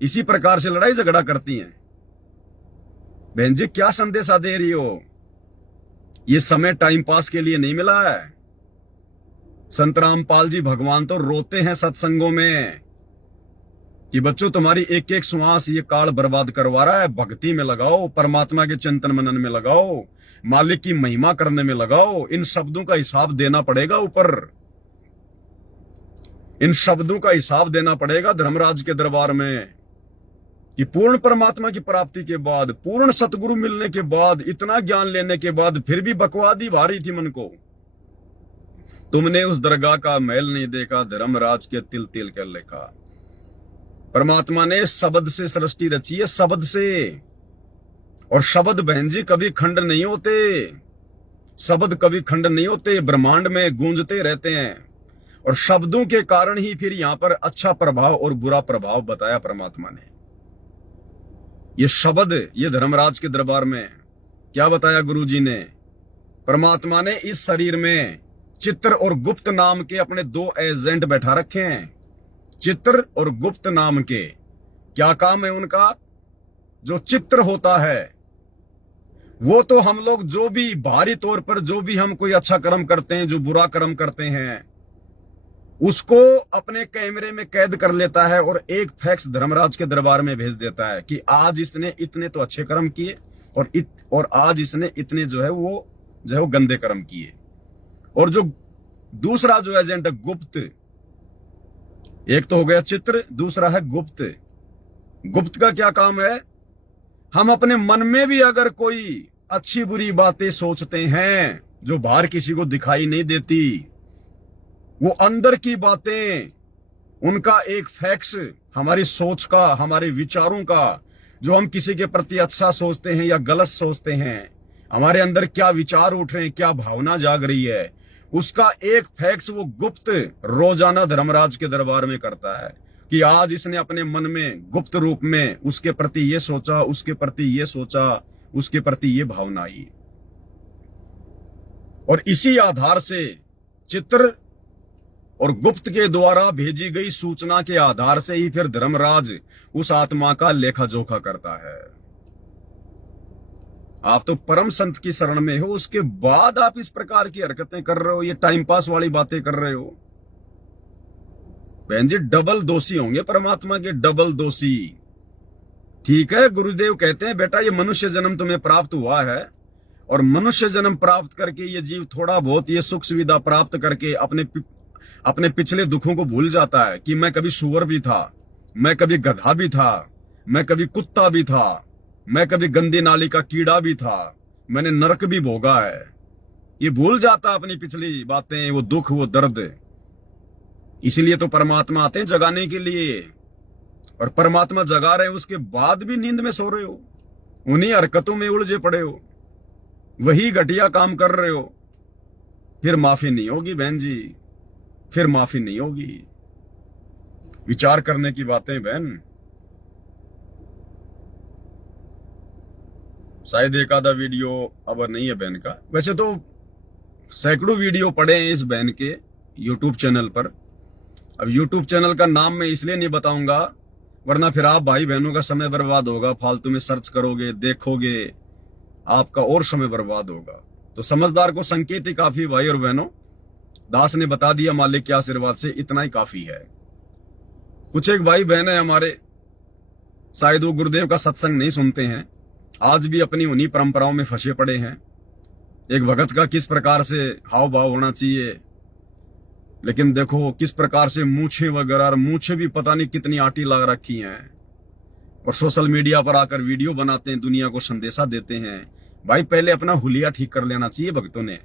इसी प्रकार से लड़ाई झगड़ा करती हैं? बहन जी क्या संदेशा दे रही हो? ये समय टाइम पास के लिए नहीं मिला है। संत रामपाल जी भगवान तो रोते हैं सत्संगों में कि बच्चों तुम्हारी एक एक श्वास ये काल बर्बाद करवा रहा है, भक्ति में लगाओ, परमात्मा के चिंतन मनन में लगाओ, मालिक की महिमा करने में लगाओ। इन शब्दों का हिसाब देना पड़ेगा ऊपर, इन शब्दों का हिसाब देना पड़ेगा धर्मराज के दरबार में कि पूर्ण परमात्मा की प्राप्ति के बाद, पूर्ण सतगुरु मिलने के बाद, इतना ज्ञान लेने के बाद फिर भी बकवादी भारी थी मन को। तुमने उस दरगाह का महल नहीं देखा, धर्मराज के तिल तिल कर लेखा। परमात्मा ने शब्द से सृष्टि रची है, शब्द से। और शब्द बहन जी कभी खंड नहीं होते, शब्द कभी खंड नहीं होते, ब्रह्मांड में गूंजते रहते हैं। और शब्दों के कारण ही फिर यहां पर अच्छा प्रभाव और बुरा प्रभाव बताया परमात्मा ने। ये शब्द, ये धर्मराज के दरबार में क्या बताया गुरुजी ने? परमात्मा ने इस शरीर में चित्र और गुप्त नाम के अपने दो एजेंट बैठा रखे हैं। चित्र और गुप्त नाम के क्या काम है उनका? जो चित्र होता है वो तो हम लोग जो भी बाहरी तौर पर जो भी हम कोई अच्छा कर्म करते हैं, जो बुरा कर्म करते हैं, उसको अपने कैमरे में कैद कर लेता है और एक फैक्स धर्मराज के दरबार में भेज देता है कि आज इसने इतने तो अच्छे कर्म किए और आज इसने इतने जो है वो गंदे कर्म किए। और जो दूसरा जो एजेंट है गुप्त, एक तो हो गया चित्र, दूसरा है गुप्त। गुप्त का क्या काम है? हम अपने मन में भी अगर कोई अच्छी बुरी बातें सोचते हैं जो बाहर किसी को दिखाई नहीं देती, वो अंदर की बातें, उनका एक फैक्स, हमारी सोच का, हमारे विचारों का, जो हम किसी के प्रति अच्छा सोचते हैं या गलत सोचते हैं, हमारे अंदर क्या विचार उठ रहे हैं, क्या भावना जाग रही है, उसका एक फैक्स वो गुप्त रोजाना धर्मराज के दरबार में करता है कि आज इसने अपने मन में गुप्त रूप में उसके प्रति ये सोचा, उसके प्रति ये सोचा, उसके प्रति ये भावना आई। और इसी आधार से चित्र और गुप्त के द्वारा भेजी गई सूचना के आधार से ही फिर धर्मराज उस आत्मा का लेखा जोखा करता है। आप तो परम संत की शरण में हो, उसके बाद आप इस प्रकार की हरकतें कर रहे हो, ये टाइम पास वाली बातें कर रहे हो। बहन जी डबल दोषी होंगे परमात्मा के, डबल दोषी। ठीक है, गुरुदेव कहते हैं बेटा ये मनुष्य जन्म तुम्हें प्राप्त हुआ है, और मनुष्य जन्म प्राप्त करके ये जीव थोड़ा बहुत ये सुख सुविधा प्राप्त करके अपने पिछले दुखों को भूल जाता है कि मैं कभी सुअर भी था, मैं कभी गधा भी था, मैं कभी कुत्ता भी था, मैं कभी गंदी नाली का कीड़ा भी था, मैंने नरक भी भोगा है। ये भूल जाता अपनी पिछली बातें, वो दुख, वो दर्द। इसीलिए तो परमात्मा आते हैं जगाने के लिए, और परमात्मा जगा रहे हैं, उसके बाद भी नींद में सो रहे हो, उन्हीं हरकतों में उलझे पड़े हो, वही घटिया काम कर रहे हो। फिर माफी नहीं होगी बहन जी, फिर माफी नहीं होगी। विचार करने की बातें बहन। शायद एक आधा वीडियो अब नहीं है बहन का, वैसे तो सैकड़ों वीडियो पड़े हैं इस बहन के यूट्यूब चैनल पर। अब यूट्यूब चैनल का नाम मैं इसलिए नहीं बताऊंगा, वरना फिर आप भाई बहनों का समय बर्बाद होगा, फालतू में सर्च करोगे, देखोगे, आपका और समय बर्बाद होगा। तो समझदार को संकेत ही काफी भाई और बहनों। दास ने बता दिया मालिक के आशीर्वाद से, इतना ही काफी है। कुछ एक भाई बहन है हमारे, शायद वो गुरुदेव का सत्संग नहीं सुनते हैं, आज भी अपनी उन्हीं परंपराओं में फंसे पड़े हैं। एक भगत का किस प्रकार से हाव भाव होना चाहिए, लेकिन देखो किस प्रकार से मूछे वगैरह, मूछे भी पता नहीं कितनी आटी लगा रखी हैं, और सोशल मीडिया पर आकर वीडियो बनाते हैं, दुनिया को संदेशा देते हैं। भाई पहले अपना हुलिया ठीक कर लेना चाहिए भक्तों ने।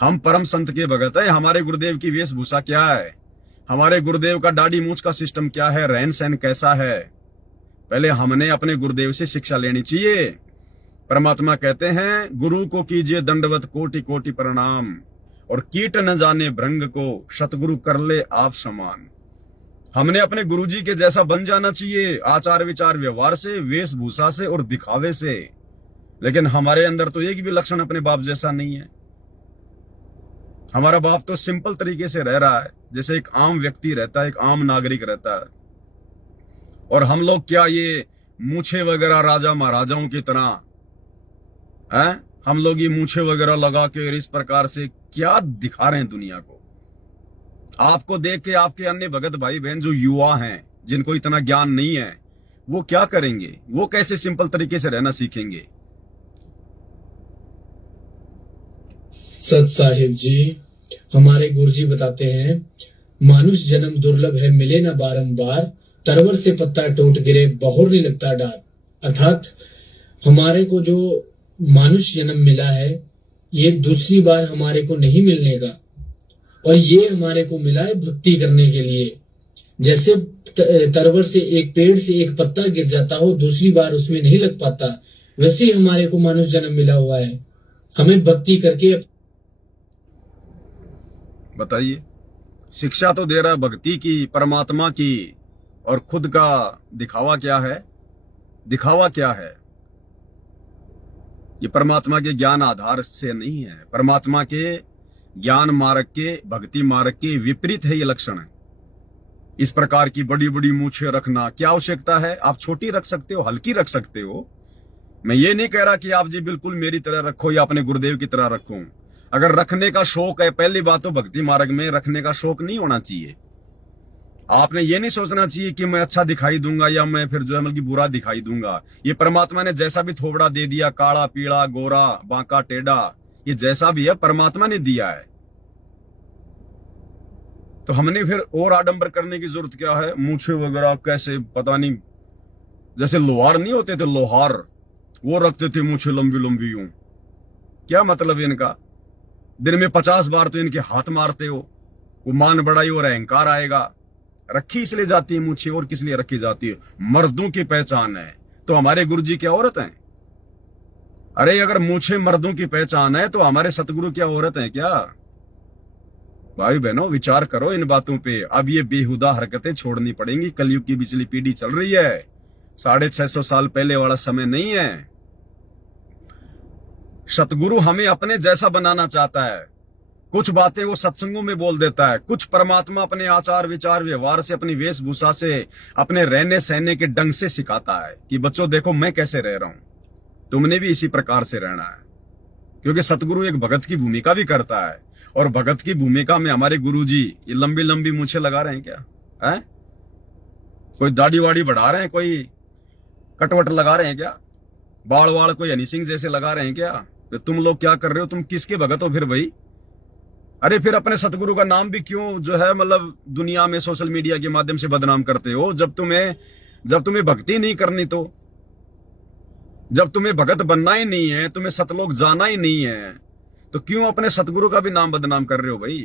हम परम संत के भगत हैं, हमारे गुरुदेव की वेशभूषा क्या है, हमारे गुरुदेव का दाढ़ी मूछ का सिस्टम क्या है, रहन सहन कैसा है, पहले हमने अपने गुरुदेव से शिक्षा लेनी चाहिए। परमात्मा कहते हैं गुरु को कीजिए दंडवत कोटि कोटि प्रणाम, और कीट न जाने भृंग को सतगुरु कर ले आप समान। हमने अपने गुरुजी के जैसा बन जाना चाहिए, आचार विचार व्यवहार से, वेशभूषा से और दिखावे से। लेकिन हमारे अंदर तो एक भी लक्षण अपने बाप जैसा नहीं है। हमारा बाप तो सिंपल तरीके से रह रहा है, जैसे एक आम व्यक्ति रहता है, एक आम नागरिक रहता है। और हम लोग क्या ये मूछे वगैरह राजा महाराजाओं की तरह हैं, हम लोग ये मूछे वगैरह लगा के इस प्रकार से क्या दिखा रहे हैं दुनिया को। आपको देख के आपके अन्य भगत भाई बहन जो युवा हैं, जिनको इतना ज्ञान नहीं है, वो क्या करेंगे, वो कैसे सिंपल तरीके से रहना सीखेंगे। सत साहिब जी, हमारे गुरुजी बताते हैं मानुष जन्म दुर्लभ है, मिले ना बारंबार, तरवर से पत्ता टूट गिरे बहुर नहीं लगता डार। अर्थात हमारे को जो मानुष जन्म मिला है, ये दूसरी बार हमारे को नहीं मिलने का, और ये हमारे को मिला है भक्ति करने के लिए। जैसे तरवर से एक पेड़ से एक पत्ता गिर जाता हो, दूसरी बार उसमें नहीं लग पाता, वैसे ही हमारे को मानुष जन्म मिला हुआ है। हमें भक्ति करके बताइए, शिक्षा तो दे रहा है भक्ति की, परमात्मा की, और खुद का दिखावा क्या है, दिखावा क्या है। ये परमात्मा के ज्ञान आधार से नहीं है, परमात्मा के ज्ञान मार्ग के, भक्ति मार्ग के विपरीत है ये लक्षण है। इस प्रकार की बड़ी बड़ी मूछें रखना क्या आवश्यकता है। आप छोटी रख सकते हो, हल्की रख सकते हो। मैं ये नहीं कह रहा कि आप जी बिल्कुल मेरी तरह रखो या अपने गुरुदेव की तरह रखो। अगर रखने का शौक है, पहली बात तो भक्ति मार्ग में रखने का शौक नहीं होना चाहिए। आपने ये नहीं सोचना चाहिए कि मैं अच्छा दिखाई दूंगा या मैं फिर जो है मतलब बुरा दिखाई दूंगा। ये परमात्मा ने जैसा भी थोबड़ा दे दिया, काला पीला गोरा बांका टेढ़ा, ये जैसा भी है परमात्मा ने दिया है। तो हमने फिर और आडंबर करने की जरूरत क्या है। मूछे वगैरह कैसे पता नहीं, जैसे लोहार नहीं होते थे, लोहार वो रखते थे मूछे लंबी लंबी यूं। क्या मतलब इनका, दिन में 50 बार तो इनके हाथ मारते हो, वो मान बड़ाई और अहंकार आएगा। रखी इसलिए जाती है मूछे, और किस लिए रखी जाती है, मर्दों की पहचान है। तो हमारे गुरुजी क्या औरत हैं। अरे अगर मूछे मर्दों की पहचान है तो हमारे सतगुरु क्या औरत हैं क्या। भाई बहनों विचार करो इन बातों पे। अब ये बेहुदा हरकतें छोड़नी पड़ेंगी। कलयुग की पिछली पीढ़ी चल रही है, 650 साल पहले वाला समय नहीं है। सतगुरु हमें अपने जैसा बनाना चाहता है। कुछ बातें वो सत्संगों में बोल देता है, कुछ परमात्मा अपने आचार विचार व्यवहार से, अपनी वेशभूषा से, अपने रहने सहने के ढंग से सिखाता है कि बच्चों देखो मैं कैसे रह रहा हूं। तुमने भी इसी प्रकार से रहना है, क्योंकि सतगुरु एक भगत की भूमिका भी करता है। और भगत की भूमिका में हमारे गुरुजी ये लंबी लंबी मूछें लगा रहे हैं क्या? है कोई दाढ़ी वाड़ी बढ़ा रहे हैं, कोई कटवट लगा रहे हैं क्या? बाल वाल कोई हनी सिंह जैसे लगा रहे हैं क्या? तो तुम लोग क्या कर रहे हो? तुम किसके भगत हो फिर भाई? अरे फिर अपने सतगुरु का नाम भी क्यों जो है मतलब दुनिया में सोशल मीडिया के माध्यम से बदनाम करते हो? जब तुम्हें भक्ति नहीं करनी, तो जब तुम्हें भगत बनना ही नहीं है, तुम्हें सतलोक जाना ही नहीं है, तो क्यों अपने सतगुरु का भी नाम बदनाम कर रहे हो भाई?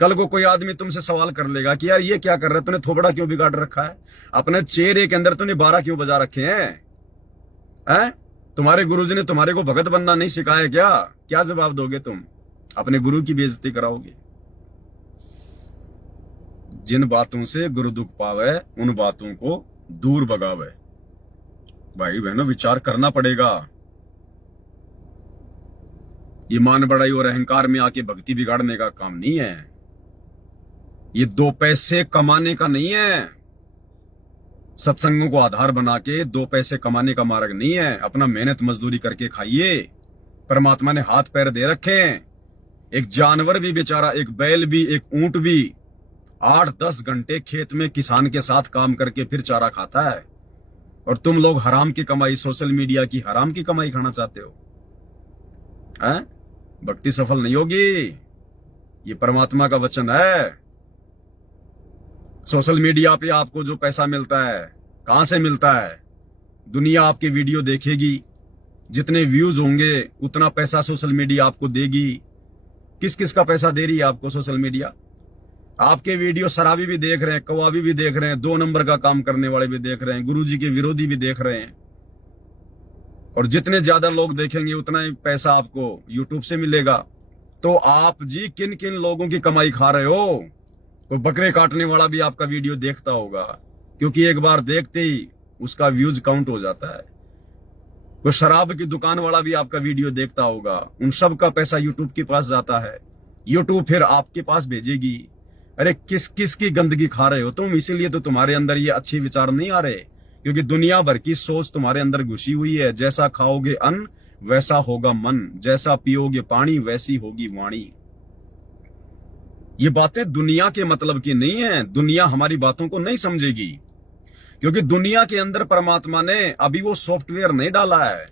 कल को कोई आदमी तुमसे सवाल कर लेगा कि यार ये क्या कर रहा है, तूने थोबड़ा क्यों बिगाड़ रखा है, अपने चेहरे के अंदर तूने 12 क्यों बजा रखे हैं? तुम्हारे गुरुजी ने तुम्हारे को भगत बनना नहीं सिखाया क्या? क्या जवाब दोगे तुम? अपने गुरु की बेइज्जती कराओगे। जिन बातों से गुरु दुख पावे उन बातों को दूर भगावे। भाई बहनों, विचार करना पड़ेगा। ये मान बड़ाई और अहंकार में आके भक्ति बिगाड़ने का काम नहीं है। ये 2 पैसे कमाने का नहीं है। सत्संगों को आधार बना के 2 पैसे कमाने का मार्ग नहीं है। अपना मेहनत मजदूरी करके खाइए। परमात्मा ने हाथ पैर दे रखे हैं। एक जानवर भी बेचारा, एक बैल भी, एक ऊंट भी 8-10 घंटे खेत में किसान के साथ काम करके फिर चारा खाता है। और तुम लोग हराम की कमाई, सोशल मीडिया की हराम की कमाई खाना चाहते हो। हैं? भक्ति सफल नहीं होगी। ये परमात्मा का वचन है। सोशल मीडिया पे आपको जो पैसा मिलता है, कहां से मिलता है? दुनिया आपके वीडियो देखेगी, जितने व्यूज होंगे उतना पैसा सोशल मीडिया आपको देगी। किस किस का पैसा दे रही है आपको सोशल मीडिया? आपके वीडियो शराबी भी देख रहे हैं, कवाबी भी देख रहे हैं, 2 नंबर का काम करने वाले भी देख रहे हैं, गुरुजी के विरोधी भी देख रहे हैं। और जितने ज्यादा लोग देखेंगे उतना ही पैसा आपको यूट्यूब से मिलेगा। तो आप जी किन किन लोगों की कमाई खा रहे हो? कोई बकरे काटने वाला भी आपका वीडियो देखता होगा, क्योंकि एक बार देखते ही उसका व्यूज काउंट हो जाता है। कोई शराब की दुकान वाला भी आपका वीडियो देखता होगा। उन सब का पैसा यूट्यूब के पास जाता है। यूट्यूब फिर आपके पास भेजेगी। अरे किस किस की गंदगी खा रहे हो तुम? इसीलिए तो तुम्हारे अंदर ये अच्छे विचार नहीं आ रहे, क्योंकि दुनिया भर की सोच तुम्हारे अंदर घुसी हुई है। जैसा खाओगे अन्न वैसा होगा मन, जैसा पियोगे पानी वैसी होगी वाणी। ये बातें दुनिया के मतलब की नहीं है। दुनिया हमारी बातों को नहीं समझेगी, क्योंकि दुनिया के अंदर परमात्मा ने अभी वो सॉफ्टवेयर नहीं डाला है।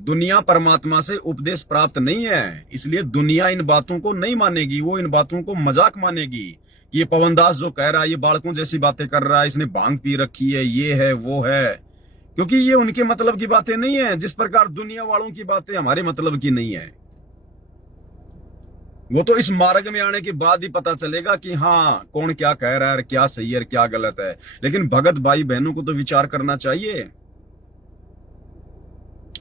दुनिया परमात्मा से उपदेश प्राप्त नहीं है, इसलिए दुनिया इन बातों को नहीं मानेगी। वो इन बातों को मजाक मानेगी कि ये पवनदास जो कह रहा है, ये बालकों जैसी बातें कर रहा है, इसने भांग पी रखी है, ये है वो है, क्योंकि ये उनके मतलब की बातें नहीं है। जिस प्रकार दुनिया वालों की बातें हमारे मतलब की नहीं है। वो तो इस मार्ग में आने के बाद ही पता चलेगा कि हाँ कौन क्या कह रहा है, क्या सही है, क्या गलत है। लेकिन भगत भाई बहनों को तो विचार करना चाहिए।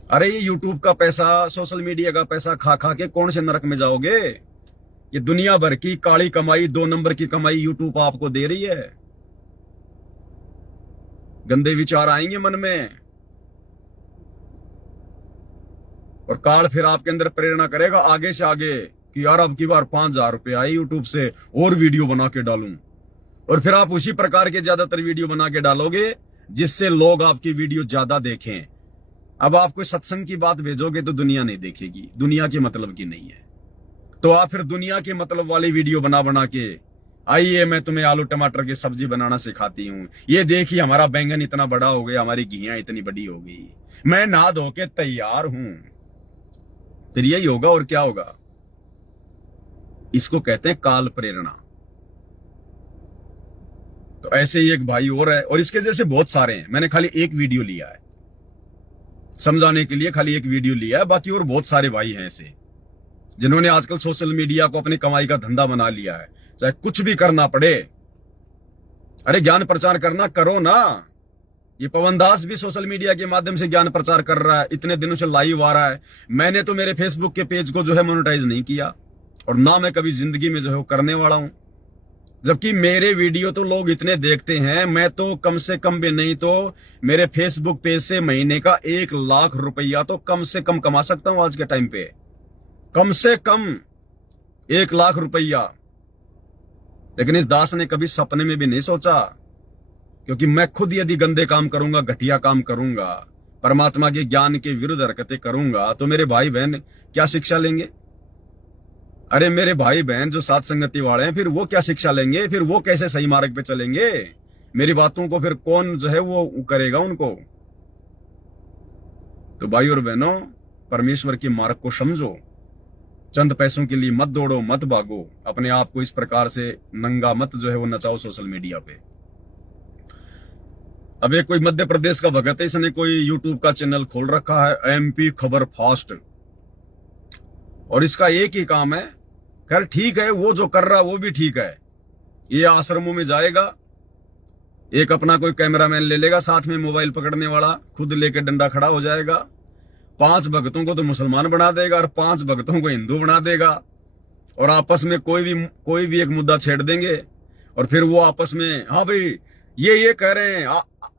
अरे ये यूट्यूब का पैसा, सोशल मीडिया का पैसा खा खा के कौन से नरक में जाओगे? ये दुनिया भर की काली कमाई, 2 नंबर की कमाई यूट्यूब आपको दे रही है। गंदे विचार आएंगे मन में, और काल फिर आपके अंदर प्रेरणा करेगा आगे से आगे कि यार अब की बार 5,000 रुपए आए यूट्यूब से, और वीडियो बना के डालूं। और फिर आप उसी प्रकार के ज्यादातर वीडियो बना के डालोगे जिससे लोग आपकी वीडियो ज्यादा देखें। अब आप कोई सत्संग की बात भेजोगे तो दुनिया नहीं देखेगी, दुनिया के मतलब की नहीं है। तो आप फिर दुनिया के मतलब वाली वीडियो बना बना के, आइए मैं तुम्हें आलू टमाटर की सब्जी बनाना सिखाती हूँ, ये देखिए हमारा बैंगन इतना बड़ा हो गया, हमारी घियां इतनी बड़ी हो गई, मैं नहा धो के तैयार हूं। फिर यही होगा और क्या होगा? इसको कहते हैं काल प्रेरणा। तो ऐसे ही एक भाई और है, और इसके जैसे बहुत सारे हैं। मैंने खाली एक वीडियो लिया है समझाने के लिए, खाली एक वीडियो लिया है। बाकी और बहुत सारे भाई हैं ऐसे, जिन्होंने आजकल सोशल मीडिया को अपनी कमाई का धंधा बना लिया है। चाहे कुछ भी करना पड़े, अरे ज्ञान प्रचार करना करो ना। ये पवनदास भी सोशल मीडिया के माध्यम से ज्ञान प्रचार कर रहा है, इतने दिनों से लाइव आ रहा है। मैंने तो मेरे फेसबुक के पेज को जो है मोनेटाइज नहीं किया, और ना मैं कभी जिंदगी में जो है करने वाला हूं। जबकि मेरे वीडियो तो लोग इतने देखते हैं, मैं तो कम से कम भी नहीं तो मेरे फेसबुक पेज से महीने का 1 लाख रुपया तो कम से कम कमा सकता हूं आज के टाइम पे। कम से कम 1 लाख रुपया। लेकिन इस दास ने कभी सपने में भी नहीं सोचा, क्योंकि मैं खुद यदि गंदे काम करूंगा, घटिया काम करूंगा, परमात्मा के ज्ञान के विरुद्ध हरकतें करूंगा तो मेरे भाई बहन क्या शिक्षा लेंगे? अरे मेरे भाई बहन जो साथ संगति वाले हैं, फिर वो क्या शिक्षा लेंगे? फिर वो कैसे सही मार्ग पे चलेंगे? मेरी बातों को फिर कौन जो है वो करेगा उनको? तो भाई और बहनों, परमेश्वर के मार्ग को समझो। चंद पैसों के लिए मत दौड़ो, मत भागो। अपने आप को इस प्रकार से नंगा मत जो है वो नचाओ सोशल मीडिया पे। अब एक कोई मध्य प्रदेश का भगत है, इसने कोई यूट्यूब का चैनल खोल रखा है, एमपी खबर फास्ट, और इसका एक ही काम है। खैर ठीक है, वो जो कर रहा है वो भी ठीक है। ये आश्रमों में जाएगा, एक अपना कोई कैमरामैन ले लेगा, साथ में मोबाइल पकड़ने वाला, खुद लेके डंडा खड़ा हो जाएगा। 5 भक्तों को तो मुसलमान बना देगा और 5 भक्तों को हिंदू बना देगा, और आपस में कोई भी एक मुद्दा छेड़ देंगे, और फिर वो आपस में, हाँ भाई ये कह रहे हैं,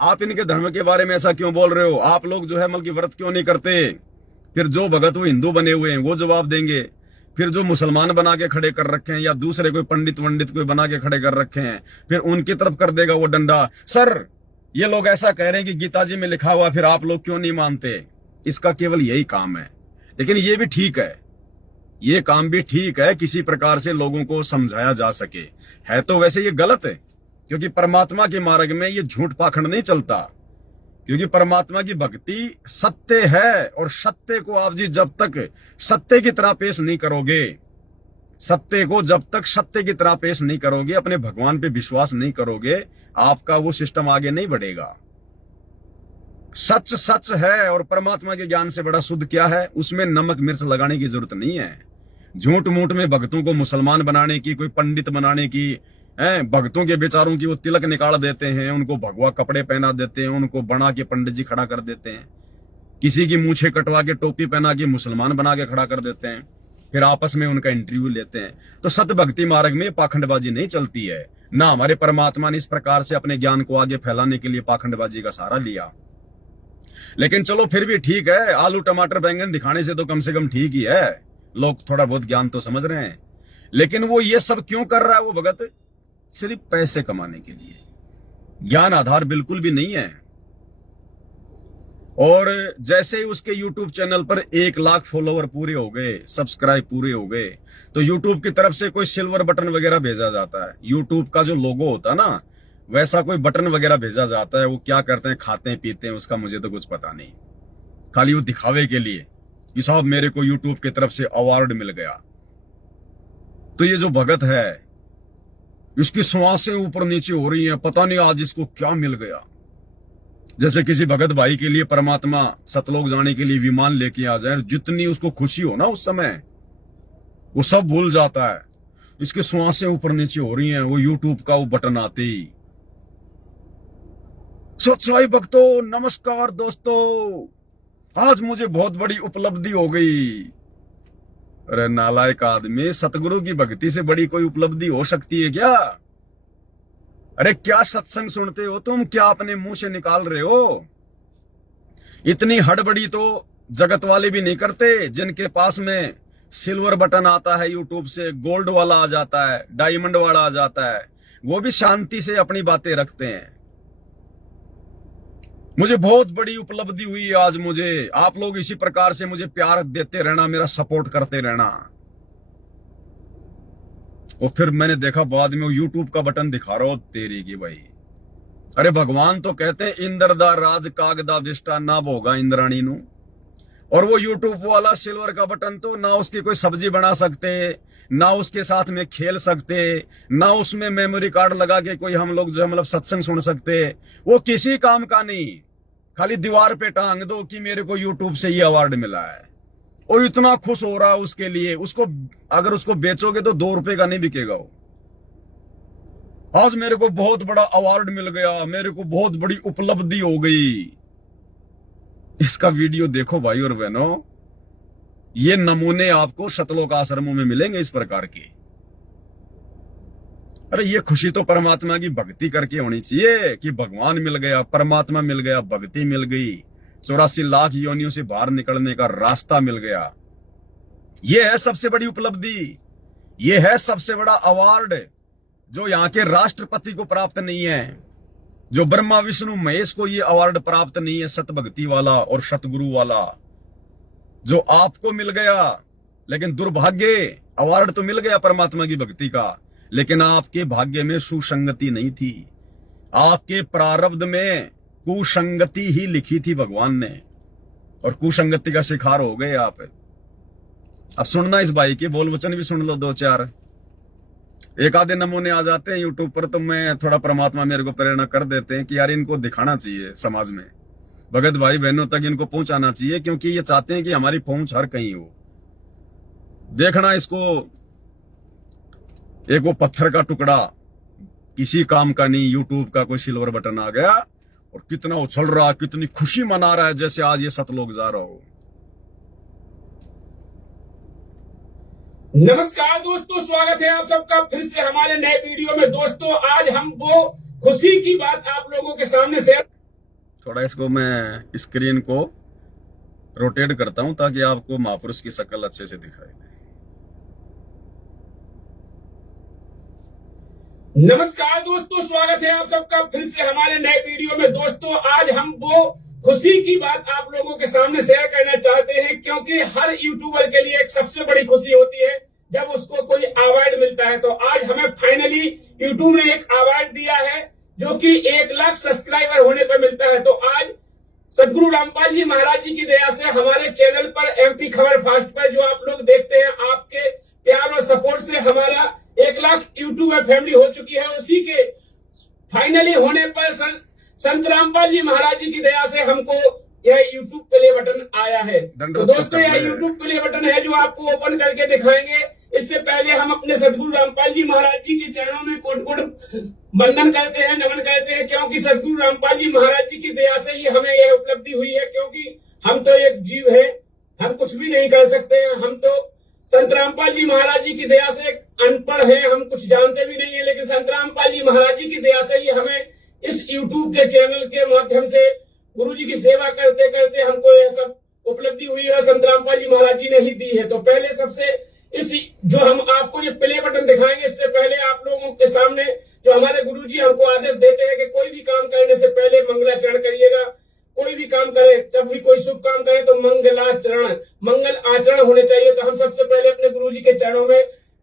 आप इनके धर्म के बारे में ऐसा क्यों बोल रहे हो? आप लोग जो है मतलब की व्रत क्यों नहीं करते? फिर जो भगत वो हिंदू बने हुए हैं वो जवाब देंगे। फिर जो मुसलमान बना के खड़े कर रखे हैं या दूसरे कोई पंडित वंडित कोई बना के खड़े कर रखे हैं, फिर उनकी तरफ कर देगा वो डंडा। सर ये लोग ऐसा कह रहे हैं कि गीता जी में लिखा हुआ, फिर आप लोग क्यों नहीं मानते? इसका केवल यही काम है। लेकिन ये भी ठीक है, ये काम भी ठीक है, किसी प्रकार से लोगों को समझाया जा सके। है तो वैसे ये गलत है, क्योंकि परमात्मा के मार्ग में ये झूठ पाखंड नहीं चलता, क्योंकि परमात्मा की भक्ति सत्य है, और सत्य को आप जी जब तक सत्य की तरह पेश नहीं करोगे, सत्य को जब तक सत्य की तरह पेश नहीं करोगे, अपने भगवान पे विश्वास नहीं करोगे, आपका वो सिस्टम आगे नहीं बढ़ेगा। सच सच है, और परमात्मा के ज्ञान से बड़ा शुद्ध क्या है? उसमें नमक मिर्च लगाने की जरूरत नहीं है। झूठ मूठ में भक्तों को मुसलमान बनाने की, कोई पंडित बनाने की, भक्तों के बेचारों की वो तिलक निकाल देते हैं, उनको भगवा कपड़े पहना देते हैं, उनको बना के पंडित जी खड़ा कर देते हैं, किसी की मूछें कटवा के टोपी पहना के मुसलमान बना के खड़ा कर देते हैं, फिर आपस में उनका इंटरव्यू लेते हैं। तो सत भक्ति मार्ग में पाखंडबाजी नहीं चलती है। ना हमारे परमात्मा ने इस प्रकार से अपने ज्ञान को आगे फैलाने के लिए पाखंडबाजी का सहारा लिया। लेकिन चलो फिर भी ठीक है, आलू टमाटर बैंगन दिखाने से तो कम से कम ठीक ही है, लोग थोड़ा बहुत ज्ञान तो समझ रहे हैं। लेकिन वो ये सब क्यों कर रहा है वो भगत? सिर्फ पैसे कमाने के लिए। ज्ञान आधार बिल्कुल भी नहीं है। और जैसे ही उसके YouTube चैनल पर 1 लाख फॉलोवर पूरे हो गए, सब्सक्राइब पूरे हो गए, तो YouTube की तरफ से कोई सिल्वर बटन वगैरह भेजा जाता है। YouTube का जो लोगो होता है ना, वैसा कोई बटन वगैरह भेजा जाता है। वो क्या करते हैं, खाते हैं पीते हैं, उसका मुझे तो कुछ पता नहीं। खाली वो दिखावे के लिए कि साहब मेरे को YouTube की तरफ से अवार्ड मिल गया। तो ये जो भगत है, इसकी श्वासें ऊपर नीचे हो रही हैं, पता नहीं आज इसको क्या मिल गया। जैसे किसी भगत भाई के लिए परमात्मा सतलोक जाने के लिए विमान लेके आ जाए, जितनी उसको खुशी हो ना उस समय, वो सब भूल जाता है। इसकी श्वासें ऊपर नीचे हो रही हैं, वो YouTube का वो बटन आते ही। सच्चाई भक्तों, नमस्कार दोस्तों, आज मुझे बहुत बड़ी उपलब्धि हो गई। अरे नालायक आदमी, सतगुरु की भक्ति से बड़ी कोई उपलब्धि हो सकती है क्या? अरे क्या सत्संग सुनते हो तुम? क्या अपने मुंह से निकाल रहे हो? इतनी हड़बड़ी तो जगत वाले भी नहीं करते। जिनके पास में सिल्वर बटन आता है यूट्यूब से, गोल्ड वाला आ जाता है, डायमंड वाला आ जाता है, वो भी शांति से अपनी बातें रखते हैं। मुझे बहुत बड़ी उपलब्धि हुई आज। मुझे आप लोग इसी प्रकार से मुझे प्यार देते रहना, मेरा सपोर्ट करते रहना। और फिर मैंने देखा बाद में वो YouTube का बटन दिखा रहा हो, तेरी की भाई। अरे भगवान तो कहते हैं इंद्र दा राज कागदा विष्टा ना भोगा इंद्राणी नू, और वो YouTube वाला सिल्वर का बटन तो ना उसकी कोई सब्जी बना सकते, ना उसके साथ में खेल सकते, ना उसमें मेमोरी कार्ड लगा के कोई हम लोग जो मतलब सत्संग सुन सकते। वो किसी काम का नहीं, खाली दीवार पे टांग दो कि मेरे को YouTube से ये अवार्ड मिला है, और इतना खुश हो रहा है उसके लिए। उसको अगर उसको बेचोगे तो 2 रुपए का नहीं बिकेगा वो। आज मेरे को बहुत बड़ा अवार्ड मिल गया, मेरे को बहुत बड़ी उपलब्धि हो गई। इसका वीडियो देखो भाई और बहनों, ये नमूने आपको सतलोक आश्रमों में मिलेंगे इस प्रकार के। अरे ये खुशी तो परमात्मा की भक्ति करके होनी चाहिए कि भगवान मिल गया, परमात्मा मिल गया, भक्ति मिल गई, 84 लाख योनियों से बाहर निकलने का रास्ता मिल गया। ये है सबसे बड़ी उपलब्धि, ये है सबसे बड़ा अवार्ड जो यहाँ के राष्ट्रपति को प्राप्त नहीं है। जो ब्रह्मा विष्णु महेश को ये अवार्ड प्राप्त नहीं है, सत भक्ति वाला और सतगुरु वाला, जो आपको मिल गया, लेकिन दुर्भाग्य अवार्ड तो मिल गया परमात्मा की भक्ति का, लेकिन आपके भाग्य में सुसंगति नहीं थी, आपके प्रारब्ध में कुसंगति ही लिखी थी भगवान ने, और कुसंगति का शिकार हो गए आप। अब सुनना इस भाई के बोल वचन भी सुन लो, दो चार एक आधे नमूने आ जाते हैं यूट्यूब पर, तो मैं थोड़ा परमात्मा मेरे को प्रेरणा कर देते हैं कि यार इनको दिखाना चाहिए समाज में, भगत भाई बहनों तक इनको पहुंचाना चाहिए, क्योंकि ये चाहते हैं कि हमारी पहुंच हर कहीं हो। देखना इसको, एक वो पत्थर का टुकड़ा किसी काम का नहीं, यूट्यूब का कोई सिल्वर बटन आ गया और कितना उछल रहा, कितनी खुशी मना रहा है जैसे आज ये सतलोक जा रहा हो। नमस्कार दोस्तों, स्वागत है आप सबका फिर से हमारे नए वीडियो में। दोस्तों आज हम वो खुशी की बात आप लोगों के सामने शेयर, थोड़ा इसको मैं स्क्रीन को रोटेट करता हूं ताकि आपको महापुरुष की शक्ल अच्छे से दिखाई दे। नमस्कार दोस्तों, स्वागत है आप सबका फिर से हमारे नए वीडियो में। दोस्तों आज हम वो खुशी की बात आप लोगों के सामने शेयर करना चाहते हैं, क्योंकि हर यूट्यूबर के लिए एक सबसे बड़ी खुशी होती है जब उसको कोई अवार्ड मिलता है। तो आज हमें फाइनली यूट्यूब ने एक अवार्ड दिया है जो कि 1 लाख सब्सक्राइबर होने पर मिलता है। तो आज सदगुरु रामपाल जी महाराज जी की दया से हमारे चैनल पर MP खबर फास्ट पर जो आप लोग देखते हैं, आपके प्यार और सपोर्ट से हमारा 1 लाख यूट्यूबर फैमिली हो चुकी है। उसी के फाइनली होने पर संत रामपाल जी महाराज जी की दया से हमको यह यूट्यूब प्ले बटन आया है। तो दोस्तों यह यूट्यूब प्ले बटन है जो आपको ओपन करके दिखाएंगे। इससे पहले हम अपने सदगुरु रामपाल जी महाराज जी के चरणों में कोट कोट वंदन करते हैं, नमन करते हैं, क्योंकि सदगुरु रामपाल जी महाराज जी की दया से ही हमें यह उपलब्धि हुई है। क्योंकि हम तो एक जीव है, हम कुछ भी नहीं कर सकते हैं। हम तो संत रामपाल जी महाराज जी की दया से अनपढ़ है, हम कुछ जानते भी नहीं है, लेकिन संत रामपाल जी महाराज जी की दया से ही हमें इस YouTube के चैनल के माध्यम से गुरु जी की सेवा करते करते हमको यह सब उपलब्धि हुई है, संत रामपाल जी महाराज जी ने ही दी है। तो पहले सबसे इस जो हम आपको ये प्ले बटन दिखाएंगे, इससे पहले आप लोगों के सामने जो हमारे गुरु जी हमको आदेश देते हैं कि कोई भी काम करने से पहले मंगलाचरण करिएगा। कोई भी काम करे, जब भी कोई शुभ काम करे तो मंगल आचरण होने चाहिए। तो हम सबसे पहले अपने गुरु जी के चरणों में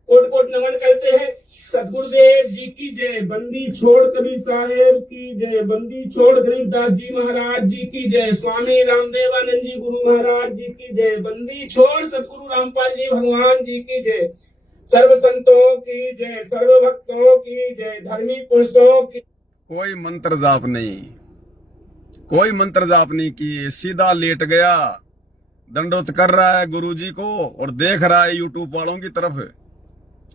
कोट कोट नमन करते हैं। सदगुरुदेव जी की जय, बंदी छोड़ कबीर साहेब की जय, बंदी छोड़ गरीबदास जी महाराज जी की जय, स्वामी रामदेवानंद जी गुरु महाराज जी की जय, बंदी छोड़ सदगुरु रामपाल जी भगवान जी की जय, सर्व संतों की जय, सर्व भक्तों की जय, धर्मी पुरुषों की। कोई मंत्र जाप नहीं, कोई मंत्र जाप नहीं किए, सीधा लेट गया, दंडोत कर रहा है गुरुजी को और देख रहा है यूट्यूब वालों की तरफ।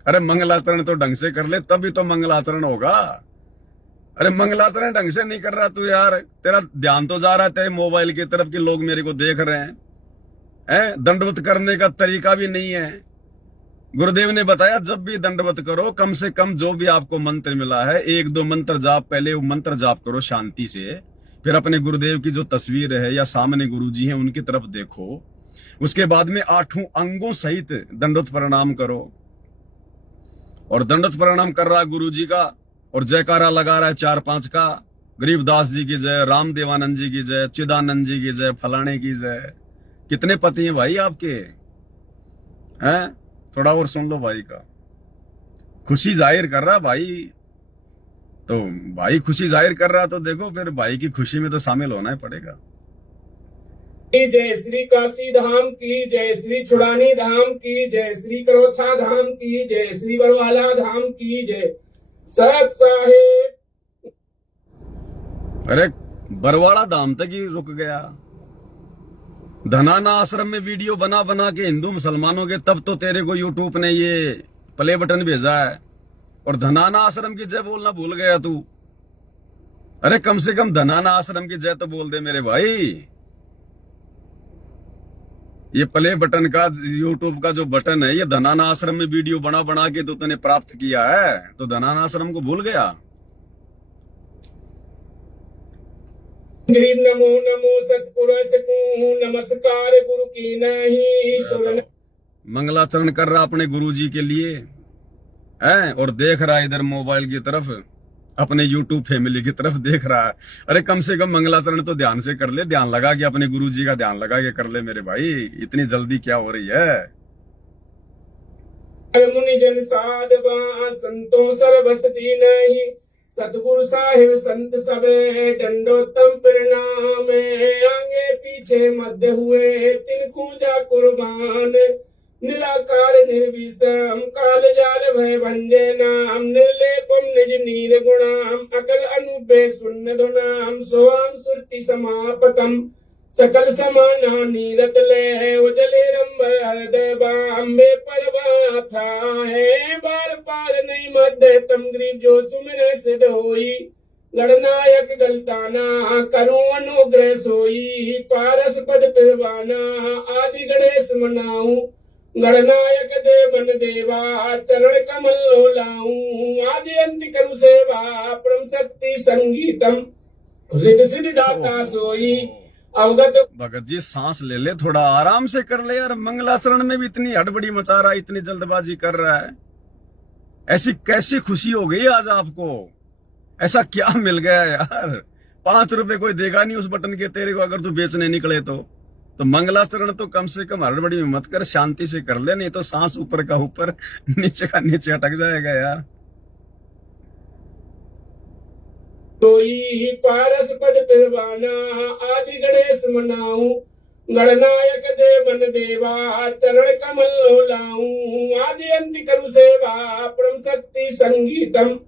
अरे मंगलाचरण तो ढंग से कर ले, तभी तो मंगलाचरण होगा। अरे मंगलाचरण ढंग से नहीं कर रहा तू यार, तेरा ध्यान तो जा रहा है तेरे मोबाइल की तरफ कि लोग मेरे को देख रहे हैं। दंडवत करने का तरीका भी नहीं है। गुरुदेव ने बताया जब भी दंडवत करो, कम से कम जो भी आपको मंत्र मिला है 1-2 मंत्र जाप, पहले वो मंत्र जाप करो शांति से, फिर अपने गुरुदेव की जो तस्वीर है या सामने गुरुजी हैं उनकी तरफ देखो। उसके बाद में 8 अंगों सहित दंडवत प्रणाम करो। और दंडवत प्रणाम कर रहा गुरुजी का और जयकारा लगा रहा है 4-5 का, गरीबदास जी की जय, रामदेवानंद जी की जय, चिदानंद जी की जय, फलाने की जय। कितने पति हैं भाई आपके? हैं? थोड़ा और सुन लो भाई का। खुशी जाहिर कर रहा भाई, तो भाई खुशी जाहिर कर रहा तो देखो फिर भाई की खुशी में तो शामिल होना ही पड़ेगा। जय श्री काशी धाम की जय, श्री छुड़ानी धाम की जय, श्री करोथा धाम की जय, श्री बरवाला धाम की जय, सत साहेब। अरे बरवाड़ा धाम तक ही रुक गया। धनाना आश्रम में वीडियो बना बना के हिंदू मुसलमानों के, तब तो तेरे को यूट्यूब ने ये प्ले बटन भेजा है। और धनाना आश्रम की जय बोलना भूल गया तू। अरे कम से कम धनाना आश्रम की जय तो बोल दे मेरे भाई। ये प्ले बटन का यूट्यूब का जो बटन है, ये धनाना आश्रम में वीडियो बना बना के तो तूने प्राप्त किया है, तो धनाना आश्रम को भूल गया। नमो नमो सतपुरुष को नमस्कार, गुरु की नहीं। मंगलाचरण कर रहा अपने गुरुजी के लिए है और देख रहा इधर मोबाइल की तरफ अपने YouTube फैमिली की तरफ देख रहा है। अरे कम से कम मंगलाचरण तो ध्यान से कर ले, ध्यान लगा के अपने गुरुजी का ध्यान लगा के कर ले मेरे भाई, इतनी जल्दी क्या हो रही है। मुनि जन साधवा संतों सर्वस नहीं, सतगुरु साहिब संत सबे दंडोत्तम प्रणाम। आगे पीछे मध्य हुए तिन खूजा कुर्बान, निराकार निर्विषम काल जाल भय भंजे नाम, निर्लेपम निज नीर गुणाम, अकल अनुपे शून्य धुनाम, सोआम सुरति समापतम, सकल समाना नीरत ले उजले रंब हृदय बाम्बे परवा था है, बार पार नहीं मध्य तम ग्रीव जो सुमिरे सिद्ध होई, गणनायक गलताना करूं अनुग्रह सोई, पारस पद पिरवाना आदि गणेश मनाऊं, गणनायक देवन देवा चरण कमल लोलाऊं, आदि अंत करु सेवा परम शक्ति संगीतम, रिद्धि सिद्धि दाता सोई अवगत। भगत जी सांस ले ले, थोड़ा आराम से कर ले यार, मंगलाचरण में भी इतनी हड़बड़ी मचा रहा है, इतनी जल्दबाजी कर रहा है। ऐसी कैसी खुशी हो गई आज आपको, ऐसा क्या मिल गया यार। 5 रुपए कोई देगा नहीं उस बटन के तेरे को अगर तू बेचने निकले तो मंगलाचरण तो कम से कम हड़बड़ी में मत कर, शांति से कर ले, नहीं तो सांस ऊपर का ऊपर नीचे का नीचे अटक जाएगा यार। सोई पारस पद पिरवाना आदि गणेश मनाऊं, गणनायक देवन देवा चरण कमल लोलाऊं, आदि अंत करु सेवा परम शक्ति संगीतम,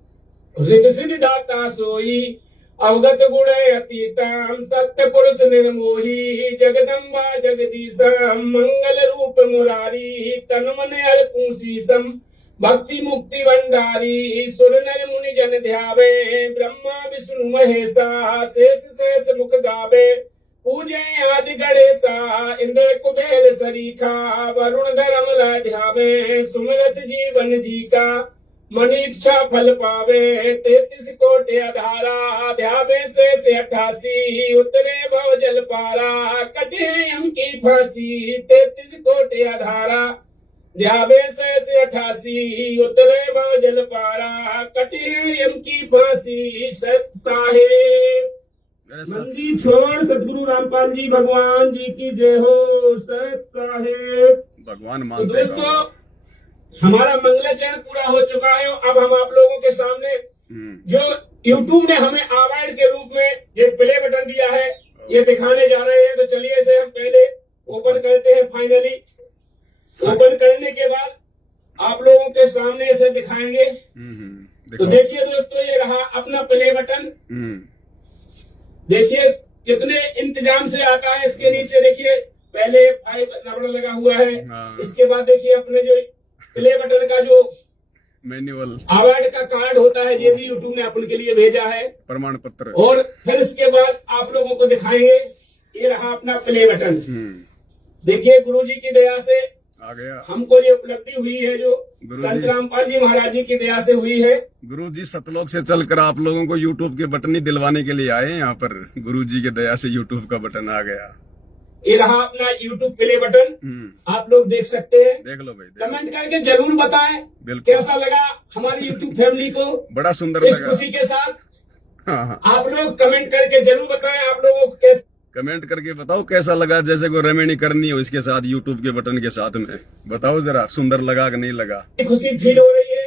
रिद्धि सिद्धि दाता सोई अवगत गुण अतीतम, सत्य पुरुष निर्मोही जगदम्बा जगदीशम, मंगल रूप मुरारी तन मन अर्पू शीसम, भक्ति मुक्ति भंडारी सुर नर मुनि जन ध्यावे, ब्रह्मा विष्णु महेशा शेष शेष मुख गावे, पूजे आदि गणेशा इंद्र कुबेर सरीखा, वरुण धर्म ध्यावे, सुमिरत जीवन जी का मन इच्छा फल पावे, 33 कोटि आधारा ध्यावे से 88, उतरे भव जल पारा कटे यम की फांसी, 33 कोटि आधारा ध्यावे से 88, उतरे भव जल पारा कटे यम की फांसी। सत साहेब मंदी छोड़ सतगुरु रामपाल जी भगवान जी की जय हो। सत साहेब भगवान तो मानते दोस्तों हमारा मंगलाचरण पूरा हो चुका है। अब हम आप लोगों के सामने जो YouTube ने हमें अवार्ड के रूप में ये प्ले बटन दिया है ये दिखाने जा रहे हैं। तो चलिए इसे हम पहले ओपन करते हैं। फाइनली ओपन करने के बाद आप लोगों के सामने इसे दिखाएंगे। तो देखिए दोस्तों ये रहा अपना प्ले बटन। देखिए कितने इंतजाम से आता है। इसके नीचे देखिए पहले 5 रबड़ लगा हुआ है। इसके बाद देखिए अपने जो प्ले बटन का जो मैनुअल अवार्ड का कार्ड होता है ये भी यूट्यूब ने अपन के लिए भेजा है, प्रमाण पत्र। और फिर इसके बाद आप लोगों को दिखाएंगे ये रहा अपना प्ले बटन। देखिए गुरुजी की दया से आ गया, हमको ये उपलब्धि हुई है जो संत रामपाल जी महाराज जी की दया से हुई है। गुरुजी सतलोक से चलकर आप लोगों को यूट्यूब के बटन ही दिलवाने के लिए आए। यहाँ पर गुरुजी की दया से यूट्यूब का बटन आ गया। ये रहा अपना यूट्यूब प्ले बटन, आप लोग देख सकते हैं। देख लो भाई, कमेंट करके जरूर बताएं कैसा लगा हमारी यूट्यूब फैमिली को। बड़ा सुंदर इस लगा। खुशी के साथ हाँ। आप लोग कमेंट करके जरूर बताएं आप लोगों को कैसे। कमेंट करके बताओ कैसा लगा। जैसे कोई रेमेडी करनी हो इसके साथ यूट्यूब के बटन के साथ में बताओ जरा, सुंदर लगा कि नहीं लगा। खुशी फील हो रही है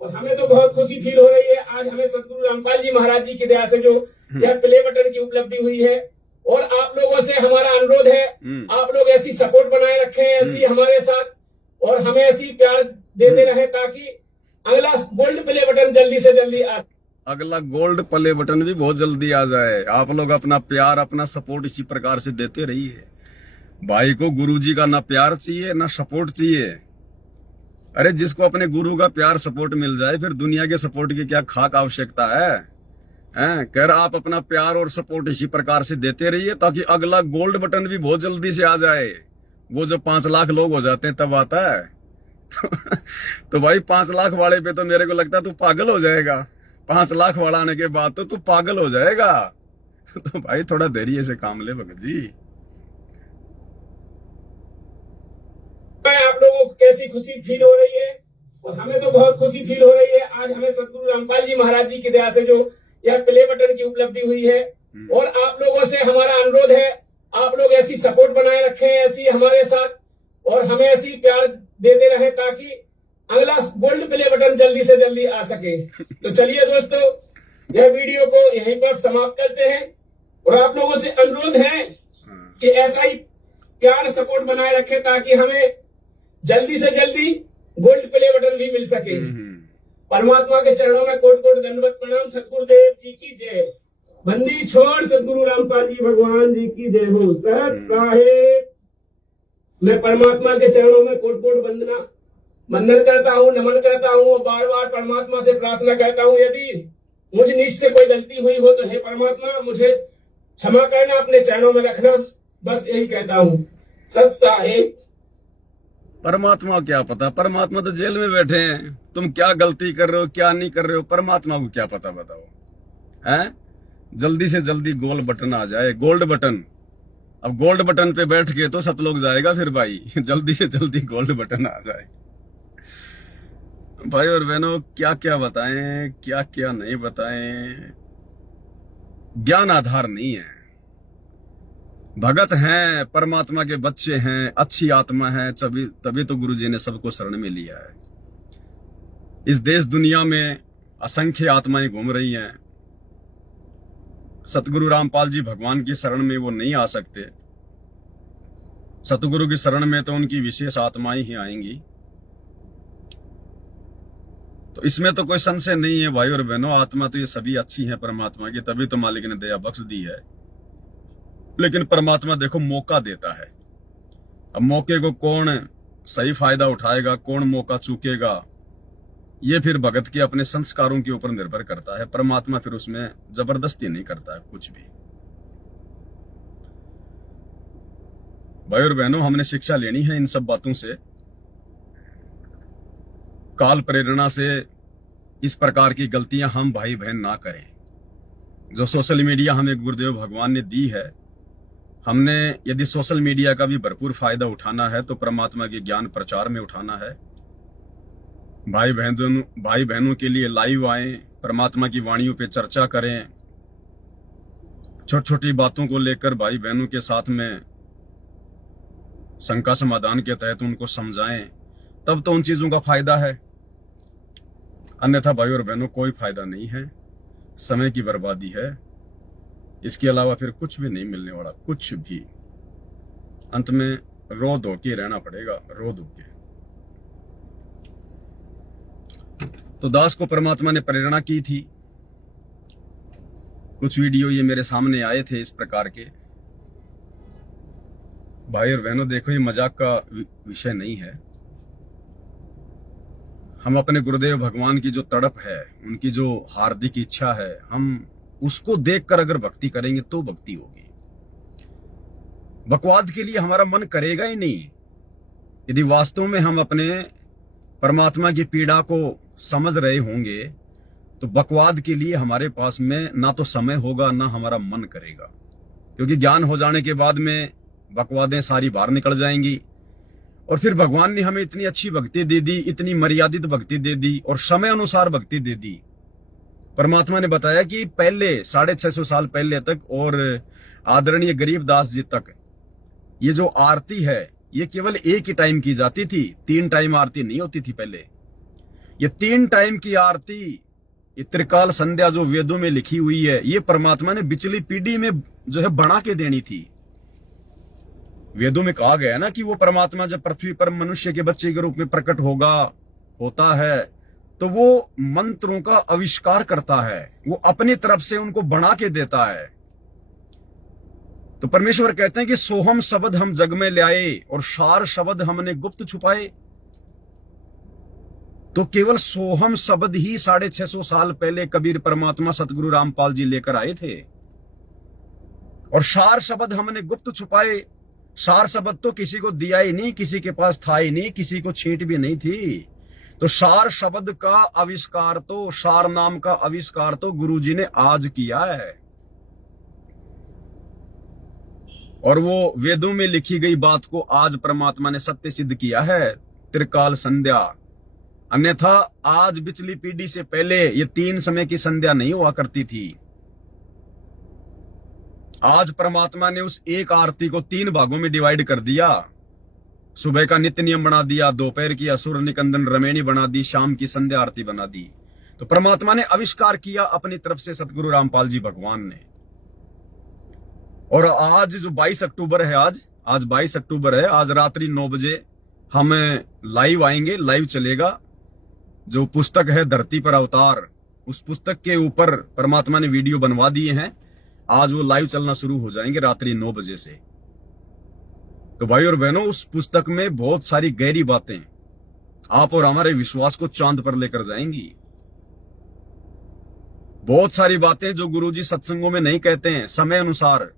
और हमें तो बहुत खुशी फील हो रही है। आज हमें सतगुरु रामपाल जी महाराज जी की दया से जो यह प्ले बटन की उपलब्धि हुई है। और आप लोगों से हमारा अनुरोध है आप लोग ऐसी सपोर्ट बनाए रखें, ऐसी हमारे साथ, और हमें ऐसी प्यार देते रहे ताकि अगला गोल्ड प्ले बटन जल्दी से जल्दी आ। अगला गोल्ड प्ले बटन भी बहुत जल्दी आ जाए। आप लोग अपना प्यार अपना सपोर्ट इसी प्रकार से देते रहिए। भाई को गुरुजी का ना प्यार चाहिए ना सपोर्ट चाहिए। अरे जिसको अपने गुरु का प्यार सपोर्ट मिल जाए फिर दुनिया के सपोर्ट की क्या खाक आवश्यकता है। कर आप अपना प्यार और सपोर्ट इसी प्रकार से देते रहिए ताकि अगला गोल्ड बटन भी बहुत जल्दी से आ जाए। वो जब 5 लाख लोग हो जाते हैं तब आता है। तो भाई 5 लाख वाले पे तो मेरे को लगता है तू पागल हो जाएगा। 5 लाख वाला आने के बाद तो तू पागल हो जाएगा। तो भाई थोड़ा धैर्य से काम ले भगत जी। आप लोगों को कैसी खुशी फील हो रही है और हमें तो बहुत खुशी फील हो रही है। आज हमें सतगुरु रामपाल जी महाराज जी की दया से जो यह प्ले बटन की उपलब्धि हुई है, और आप लोगों से हमारा अनुरोध है, आप लोग ऐसी सपोर्ट बनाए रखें, ऐसी हमारे साथ, और हमें ऐसी प्यार देते रहे ताकि अगला गोल्ड प्ले बटन जल्दी से जल्दी आ सके। तो चलिए दोस्तों, यह वीडियो को यहीं पर समाप्त करते हैं, और आप लोगों से अनुरोध है कि ऐसा ही प्यार सपोर्ट बनाए रखें ताकि हमें जल्दी से जल्दी गोल्ड प्ले बटन भी मिल सके। परमात्मा के चरणों में कोट कोट दंडवत प्रणाम। सतगुरुदेव जी की जय। बंदी छोड़ सतगुरु रामपाल जी भगवान जी की जय हो। सत साहेब, मैं परमात्मा के चरणों में कोट कोट वंदन करता हूँ, नमन करता हूँ, बार बार परमात्मा से प्रार्थना करता हूँ, यदि मुझ निज से कोई गलती हुई हो तो हे परमात्मा मुझे क्षमा करना, अपने चरणों में रखना, बस यही कहता हूँ। सत साहेब। परमात्मा क्या पता, परमात्मा तो जेल में बैठे हैं। तुम क्या गलती कर रहे हो, क्या नहीं कर रहे हो, परमात्मा को क्या पता, बताओ। हैं? जल्दी से जल्दी गोल्ड बटन आ जाए, गोल्ड बटन। अब गोल्ड बटन पे बैठ के तो सतलोक जाएगा फिर भाई। जल्दी से जल्दी गोल्ड बटन आ जाए। भाई और बहनों, क्या क्या बताएं, क्या क्या नहीं बताएं। ज्ञान आधार नहीं है। भगत हैं, परमात्मा के बच्चे हैं, अच्छी आत्मा है, तभी तो गुरुजी ने सबको शरण में लिया है। इस देश दुनिया में असंख्य आत्माएं घूम रही हैं। सतगुरु रामपाल जी भगवान की शरण में वो नहीं आ सकते। सतगुरु की शरण में तो उनकी विशेष आत्माएं ही आएंगी। तो इसमें तो कोई संशय नहीं है भाई और बहनों, आत्मा तो ये सभी अच्छी है परमात्मा की, तभी तो मालिक ने दया बख्श दी है। लेकिन परमात्मा देखो मौका देता है। अब मौके को कौन सही फायदा उठाएगा, कौन मौका चूकेगा, ये फिर भगत के अपने संस्कारों के ऊपर निर्भर करता है। परमात्मा फिर उसमें जबरदस्ती नहीं करता है कुछ भी। भाई और बहनों, हमने शिक्षा लेनी है इन सब बातों से। काल प्रेरणा से इस प्रकार की गलतियां हम भाई बहन ना करें। जो सोशल मीडिया हमें गुरुदेव भगवान ने दी है, हमने यदि सोशल मीडिया का भी भरपूर फायदा उठाना है तो परमात्मा के ज्ञान प्रचार में उठाना है। भाई बहनों के लिए लाइव आए, परमात्मा की वाणियों पे चर्चा करें, छोटी छोटी बातों को लेकर भाई बहनों के साथ में शंका समाधान के तहत उनको समझाएं, तब तो उन चीजों का फायदा है। अन्यथा भाई और बहनों कोई फायदा नहीं है, समय की बर्बादी है। इसके अलावा फिर कुछ भी नहीं मिलने वाला, कुछ भी। अंत में रो धो के रहना पड़ेगा, रो धो के। तो दास को परमात्मा ने प्रेरणा की थी। कुछ वीडियो ये मेरे सामने आए थे इस प्रकार के। भाई और बहनों देखो, ये मजाक का विषय नहीं है। हम अपने गुरुदेव भगवान की जो तड़प है, उनकी जो हार्दिक इच्छा है, हम उसको देखकर अगर भक्ति करेंगे तो भक्ति होगी। बकवाद के लिए हमारा मन करेगा ही नहीं। यदि वास्तव में हम अपने परमात्मा की पीड़ा को समझ रहे होंगे तो बकवाद के लिए हमारे पास में ना तो समय होगा ना हमारा मन करेगा। क्योंकि ज्ञान हो जाने के बाद में बकवादें सारी बाहर निकल जाएंगी। और फिर भगवान ने हमें इतनी अच्छी भक्ति दे दी, इतनी मर्यादित भक्ति दे दी और समय अनुसार भक्ति दे दी। परमात्मा ने बताया कि पहले 650 साल पहले तक और आदरणीय गरीबदास जी तक ये जो आरती है ये केवल एक ही टाइम की जाती थी, 3 टाइम आरती नहीं होती थी पहले। ये 3 टाइम की आरती, ये त्रिकाल संध्या जो वेदों में लिखी हुई है, ये परमात्मा ने पिछली पीढ़ी में जो है बना के देनी थी। वेदों में कहा गया ना कि वो परमात्मा जब पृथ्वी पर मनुष्य के बच्चे के रूप में प्रकट होता है तो वो मंत्रों का आविष्कार करता है, वो अपनी तरफ से उनको बना के देता है। तो परमेश्वर कहते हैं कि सोहम शब्द हम जग में लाए और सार शब्द हमने गुप्त छुपाए। तो केवल सोहम शब्द ही 650 साल पहले कबीर परमात्मा सतगुरु रामपाल जी लेकर आए थे, और सार शब्द हमने गुप्त छुपाए। सार शब्द तो किसी को दिया ही नहीं, किसी के पास था ही नहीं, किसी को छींट भी नहीं थी। तो सार शब्द का आविष्कार तो, सार नाम का आविष्कार तो गुरुजी ने आज किया है। और वो वेदों में लिखी गई बात को आज परमात्मा ने सत्य सिद्ध किया है। त्रिकाल संध्या अन्यथा आज पिछली पीढ़ी से पहले ये 3 समय की संध्या नहीं हुआ करती थी। आज परमात्मा ने उस एक आरती को 3 भागों में डिवाइड कर दिया। सुबह का नित्य नियम बना दिया, दोपहर की असुर निकंदन रमेणी बना दी, शाम की संध्या आरती बना दी। तो परमात्मा ने आविष्कार किया अपनी तरफ से सतगुरु रामपाल जी भगवान ने। और आज जो 22 अक्टूबर है, आज 22 अक्टूबर है, आज रात्रि 9 बजे हम लाइव आएंगे, लाइव चलेगा। जो पुस्तक है धरती पर अवतार, उस पुस्तक के ऊपर परमात्मा ने वीडियो बनवा दिए हैं। आज वो लाइव चलना शुरू हो जाएंगे रात्रि 9 बजे से। तो भाई और बहनों, उस पुस्तक में बहुत सारी गहरी बातें आप और हमारे विश्वास को चांद पर लेकर जाएंगी। बहुत सारी बातें जो गुरुजी सत्संगों में नहीं कहते हैं, समय अनुसार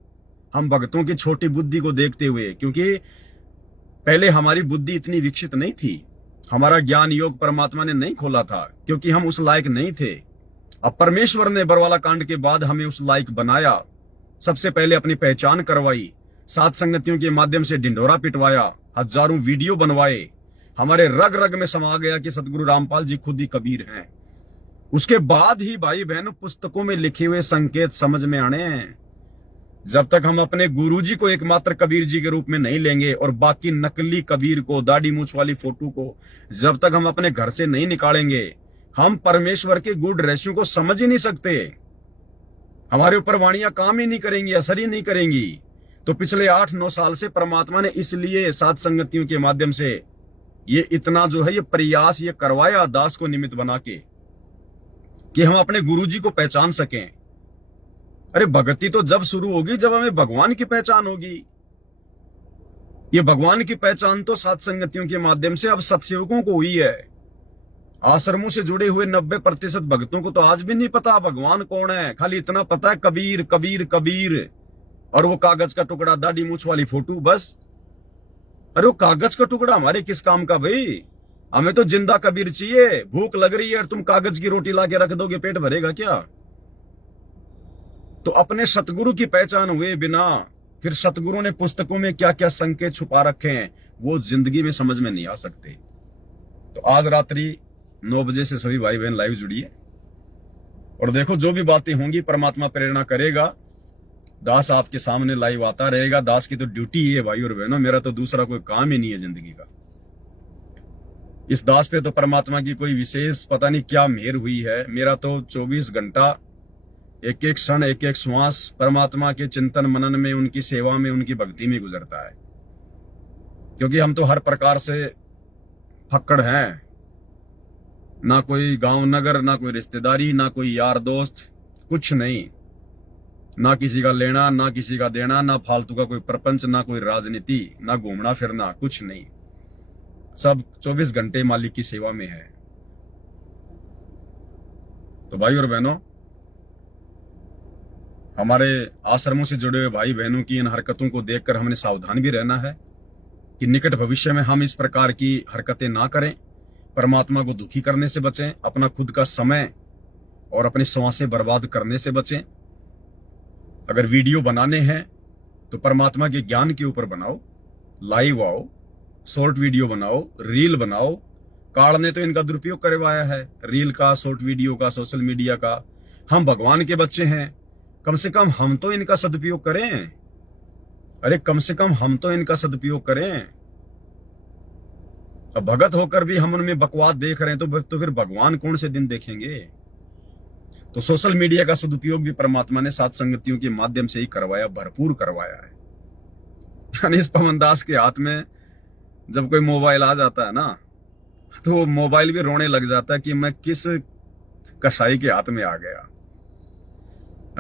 हम भक्तों की छोटी बुद्धि को देखते हुए, क्योंकि पहले हमारी बुद्धि इतनी विकसित नहीं थी, हमारा ज्ञान योग परमात्मा ने नहीं खोला था, क्योंकि हम उस लायक नहीं थे। अब परमेश्वर ने बरवाला कांड के बाद हमें उस लायक बनाया। सबसे पहले अपनी पहचान करवाई, सात संगतियों के माध्यम से ढिंढोरा पिटवाया, हजारों वीडियो बनवाए, हमारे रग रग में समा गया कि सतगुरु रामपाल जी खुद ही कबीर हैं। उसके बाद ही भाई बहनों पुस्तकों में लिखे हुए संकेत समझ में आने हैं। जब तक हम अपने गुरुजी को एकमात्र कबीर जी के रूप में नहीं लेंगे और बाकी नकली कबीर को, दाढ़ी मूछ वाली फोटो को जब तक हम अपने घर से नहीं निकालेंगे, हम परमेश्वर के गूढ़ रहस्यों को समझ ही नहीं सकते। हमारे ऊपर वाणियां काम ही नहीं करेंगी, असर ही नहीं करेंगी। तो पिछले 8-9 साल से परमात्मा ने इसलिए सात संगतियों के माध्यम से ये इतना जो है ये प्रयास ये करवाया दास को निमित्त बना के कि हम अपने गुरुजी को पहचान सकें। अरे भक्ति तो जब शुरू होगी जब हमें भगवान की पहचान होगी। ये भगवान की पहचान तो सात संगतियों के माध्यम से अब सत्सेवकों को हुई है। आश्रमों से जुड़े हुए 90% भक्तों को तो आज भी नहीं पता भगवान कौन है, खाली इतना पता है कबीर कबीर कबीर, और वो कागज का टुकड़ा, दाढ़ी मूछ वाली फोटो, बस। अरे वो कागज का टुकड़ा हमारे किस काम का भाई? हमें तो जिंदा कबीर चाहिए। भूख लग रही है और तुम कागज की रोटी ला के रख दोगे, पेट भरेगा क्या? तो अपने सतगुरु की पहचान हुए बिना फिर सतगुरु ने पुस्तकों में क्या क्या संकेत छुपा रखे हैं वो जिंदगी में समझ में नहीं आ सकते। तो आज रात्रि 9 बजे से सभी भाई बहन लाइव जुड़िए और देखो जो भी बातें होंगी परमात्मा प्रेरणा करेगा। दास आपके सामने लाइव आता रहेगा। दास की तो ड्यूटी ही है भाई और बहनों, मेरा तो दूसरा कोई काम ही नहीं है जिंदगी का। इस दास पे तो परमात्मा की कोई विशेष पता नहीं क्या मेहर हुई है। मेरा तो 24 घंटा, एक एक क्षण, एक एक श्वास परमात्मा के चिंतन मनन में, उनकी सेवा में, उनकी भक्ति में गुजरता है। क्योंकि हम तो हर प्रकार से फक्कड़ हैं, ना कोई गांव नगर, ना कोई रिश्तेदारी, ना कोई यार दोस्त, कुछ नहीं, ना किसी का लेना ना किसी का देना, ना फालतू का कोई प्रपंच, ना कोई राजनीति, ना घूमना फिरना, कुछ नहीं। सब 24 घंटे मालिक की सेवा में है। तो भाई और बहनों, हमारे आश्रमों से जुड़े हुए भाई बहनों की इन हरकतों को देखकर हमने सावधान भी रहना है कि निकट भविष्य में हम इस प्रकार की हरकतें ना करें, परमात्मा को दुखी करने से बचें, अपना खुद का समय और अपनी सांसें बर्बाद करने से बचें। अगर वीडियो बनाने हैं तो परमात्मा के ज्ञान के ऊपर बनाओ, लाइव आओ, शॉर्ट वीडियो बनाओ, रील बनाओ। काल ने तो इनका दुरुपयोग करवाया है, रील का, शॉर्ट वीडियो का, सोशल मीडिया का। हम भगवान के बच्चे हैं, कम से कम हम तो इनका सदुपयोग करें। अरे कम से कम हम तो इनका सदुपयोग करें। अब भगत होकर भी हम उनमें बकवास देख रहे हैं तो फिर भगवान कौन से दिन देखेंगे? तो सोशल मीडिया का सदुपयोग भी परमात्मा ने सात संगतियों के माध्यम से ही करवाया, भरपूर करवाया है। यानी इस पवन दास के हाथ में जब कोई मोबाइल आ जाता है ना, तो वो मोबाइल भी रोने लग जाता है कि मैं किस कसाई के हाथ में आ गया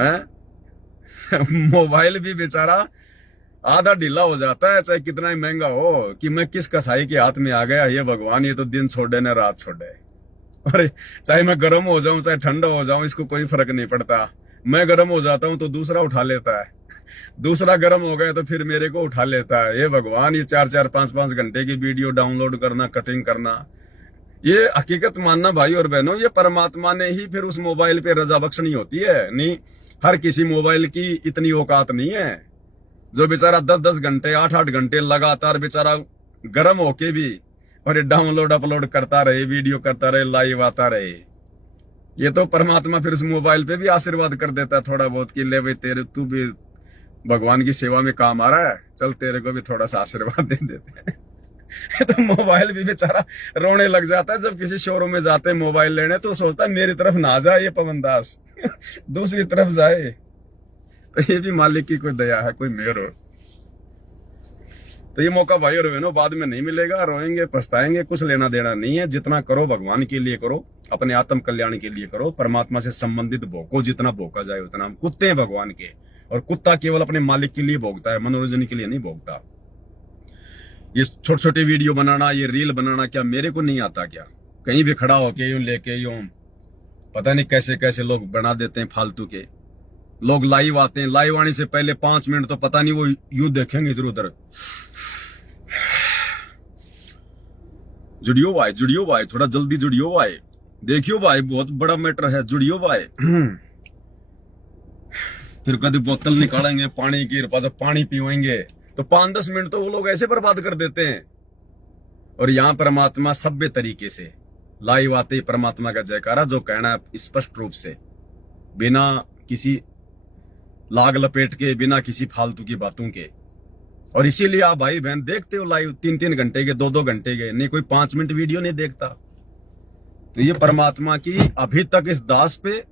है। मोबाइल भी बेचारा आधा ढीला हो जाता है, चाहे कितना ही महंगा हो, कि मैं किस कसाई के हाथ में आ गया। ये भगवान, ये तो दिन छोड़े न रात छोड़े। अरे चाहे मैं गर्म हो जाऊं चाहे ठंडा हो जाऊं, इसको कोई फर्क नहीं पड़ता। मैं गर्म हो जाता हूं तो दूसरा उठा लेता है, दूसरा गर्म हो गया तो फिर मेरे को उठा लेता है। ये भगवान, ये 4-4, 5-5 घंटे की वीडियो डाउनलोड करना, कटिंग करना, ये हकीकत मानना भाई और बहनों, ये परमात्मा ने ही फिर उस मोबाइल पे रजा बख्शनी होती है। नहीं, हर किसी मोबाइल की इतनी औकात नहीं है। जो बेचारा 10-10 घंटे, 8-8 घंटे लगातार बेचारा गर्म होके भी और ये डाउनलोड अपलोड करता रहे, वीडियो करता रहे, लाइव आता रहे। ये तो परमात्मा फिर उस मोबाइल पे भी आशीर्वाद कर देता है थोड़ा बहुत कि ले भाई तेरे तू भी भगवान की सेवा में काम आ रहा है, चल तेरे को भी थोड़ा सा आशीर्वाद दे देते हैं। तो मोबाइल भी बेचारा रोने लग जाता है जब किसी शोरूम में जाते हैं मोबाइल लेने, तो सोचता है मेरी तरफ ना जाए ये पवन दास, दूसरी तरफ जाए। तो ये भी मालिक की कोई दया है, कोई मेहर हो। तो ये मौका भाई और बहनों बाद में नहीं मिलेगा, रोएंगे पछताएंगे, कुछ लेना देना नहीं है। जितना करो भगवान के लिए करो, अपने आत्म कल्याण के लिए करो, परमात्मा से संबंधित भोगो, जितना भोगा जाए उतना। हम कुत्ते हैं भगवान के, और कुत्ता केवल अपने मालिक के लिए भोगता है, मनोरंजन के लिए नहीं भोगता। ये छोटे छोटे वीडियो बनाना, ये रील बनाना क्या मेरे को नहीं आता क्या? कहीं भी खड़ा होके यूं लेके यूं पता नहीं कैसे कैसे लोग बना देते हैं फालतू के। लोग लाइव आते हैं, लाइव आने से पहले 5 मिनट तो पता नहीं वो यूं देखेंगे इधर उधर। जुड़ियो भाई थोड़ा जल्दी जुड़ियो भाई, देखियो भाई बहुत बड़ा मैटर है, जुड़ियो भाई। फिर कभी बोतल निकालेंगे पानी की, जब पानी पीवेंगे तो 5-10 मिनट तो वो लोग ऐसे बर्बाद कर देते हैं। और यहां परमात्मा सभ्य तरीके से लाइव आते ही परमात्मा का जयकारा, जो कहना है स्पष्ट रूप से, बिना किसी लाग लपेट के, बिना किसी फालतू की बातों के। और इसीलिए आप भाई बहन देखते हो लाइव 3-3 घंटे के, 2-2 घंटे के, नहीं कोई 5 मिनट वीडियो नहीं देखता। तो ये परमात्मा की अभी तक इस दास पे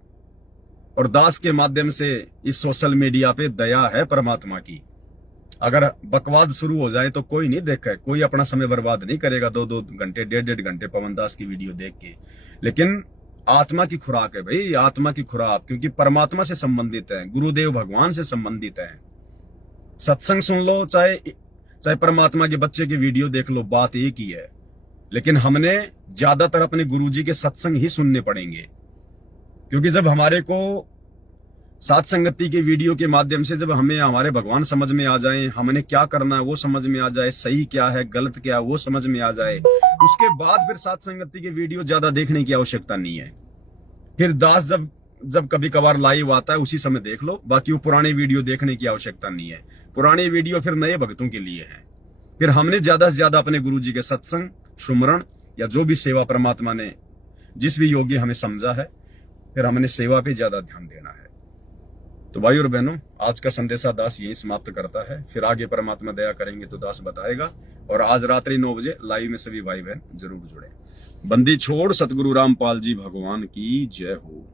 और दास के माध्यम से इस सोशल मीडिया पे दया है परमात्मा की। अगर बकवाद शुरू हो जाए तो कोई नहीं देखे, कोई अपना समय बर्बाद नहीं करेगा 2-2 घंटे, 1.5 घंटे पवन दास की वीडियो देख के। लेकिन आत्मा की खुराक है भाई, आत्मा की खुराक, क्योंकि परमात्मा से संबंधित है, गुरुदेव भगवान से संबंधित है। सत्संग सुन लो, चाहे परमात्मा के बच्चे की वीडियो देख लो, बात एक ही है। लेकिन हमने ज्यादातर अपने गुरुजी के सत्संग ही सुनने पड़ेंगे, क्योंकि जब हमारे को साथ संगति के वीडियो के माध्यम से जब हमें हमारे भगवान समझ में आ जाए, हमने क्या करना है वो समझ में आ जाए, सही क्या है गलत क्या है वो समझ में आ जाए, उसके बाद फिर साथ संगति के वीडियो ज्यादा देखने की आवश्यकता नहीं है। फिर दास जब कभी कभार लाइव आता है उसी समय देख लो, बाकी वो पुराने वीडियो देखने की आवश्यकता नहीं है। पुराने वीडियो फिर नए भक्तों के लिए है। फिर हमने ज्यादा से ज्यादा अपने गुरु जी के सत्संग, सुमरण या जो भी सेवा परमात्मा ने जिस भी योग्य हमें समझा है, फिर हमने सेवा पे ज्यादा ध्यान देना है। तो भाई और बहनों, आज का संदेशा दास यही समाप्त करता है। फिर आगे परमात्मा दया करेंगे तो दास बताएगा। और आज रात्रि 9 बजे लाइव में सभी भाई बहन जरूर जुड़े। बंदी छोड़ सतगुरु रामपाल जी भगवान की जय हो।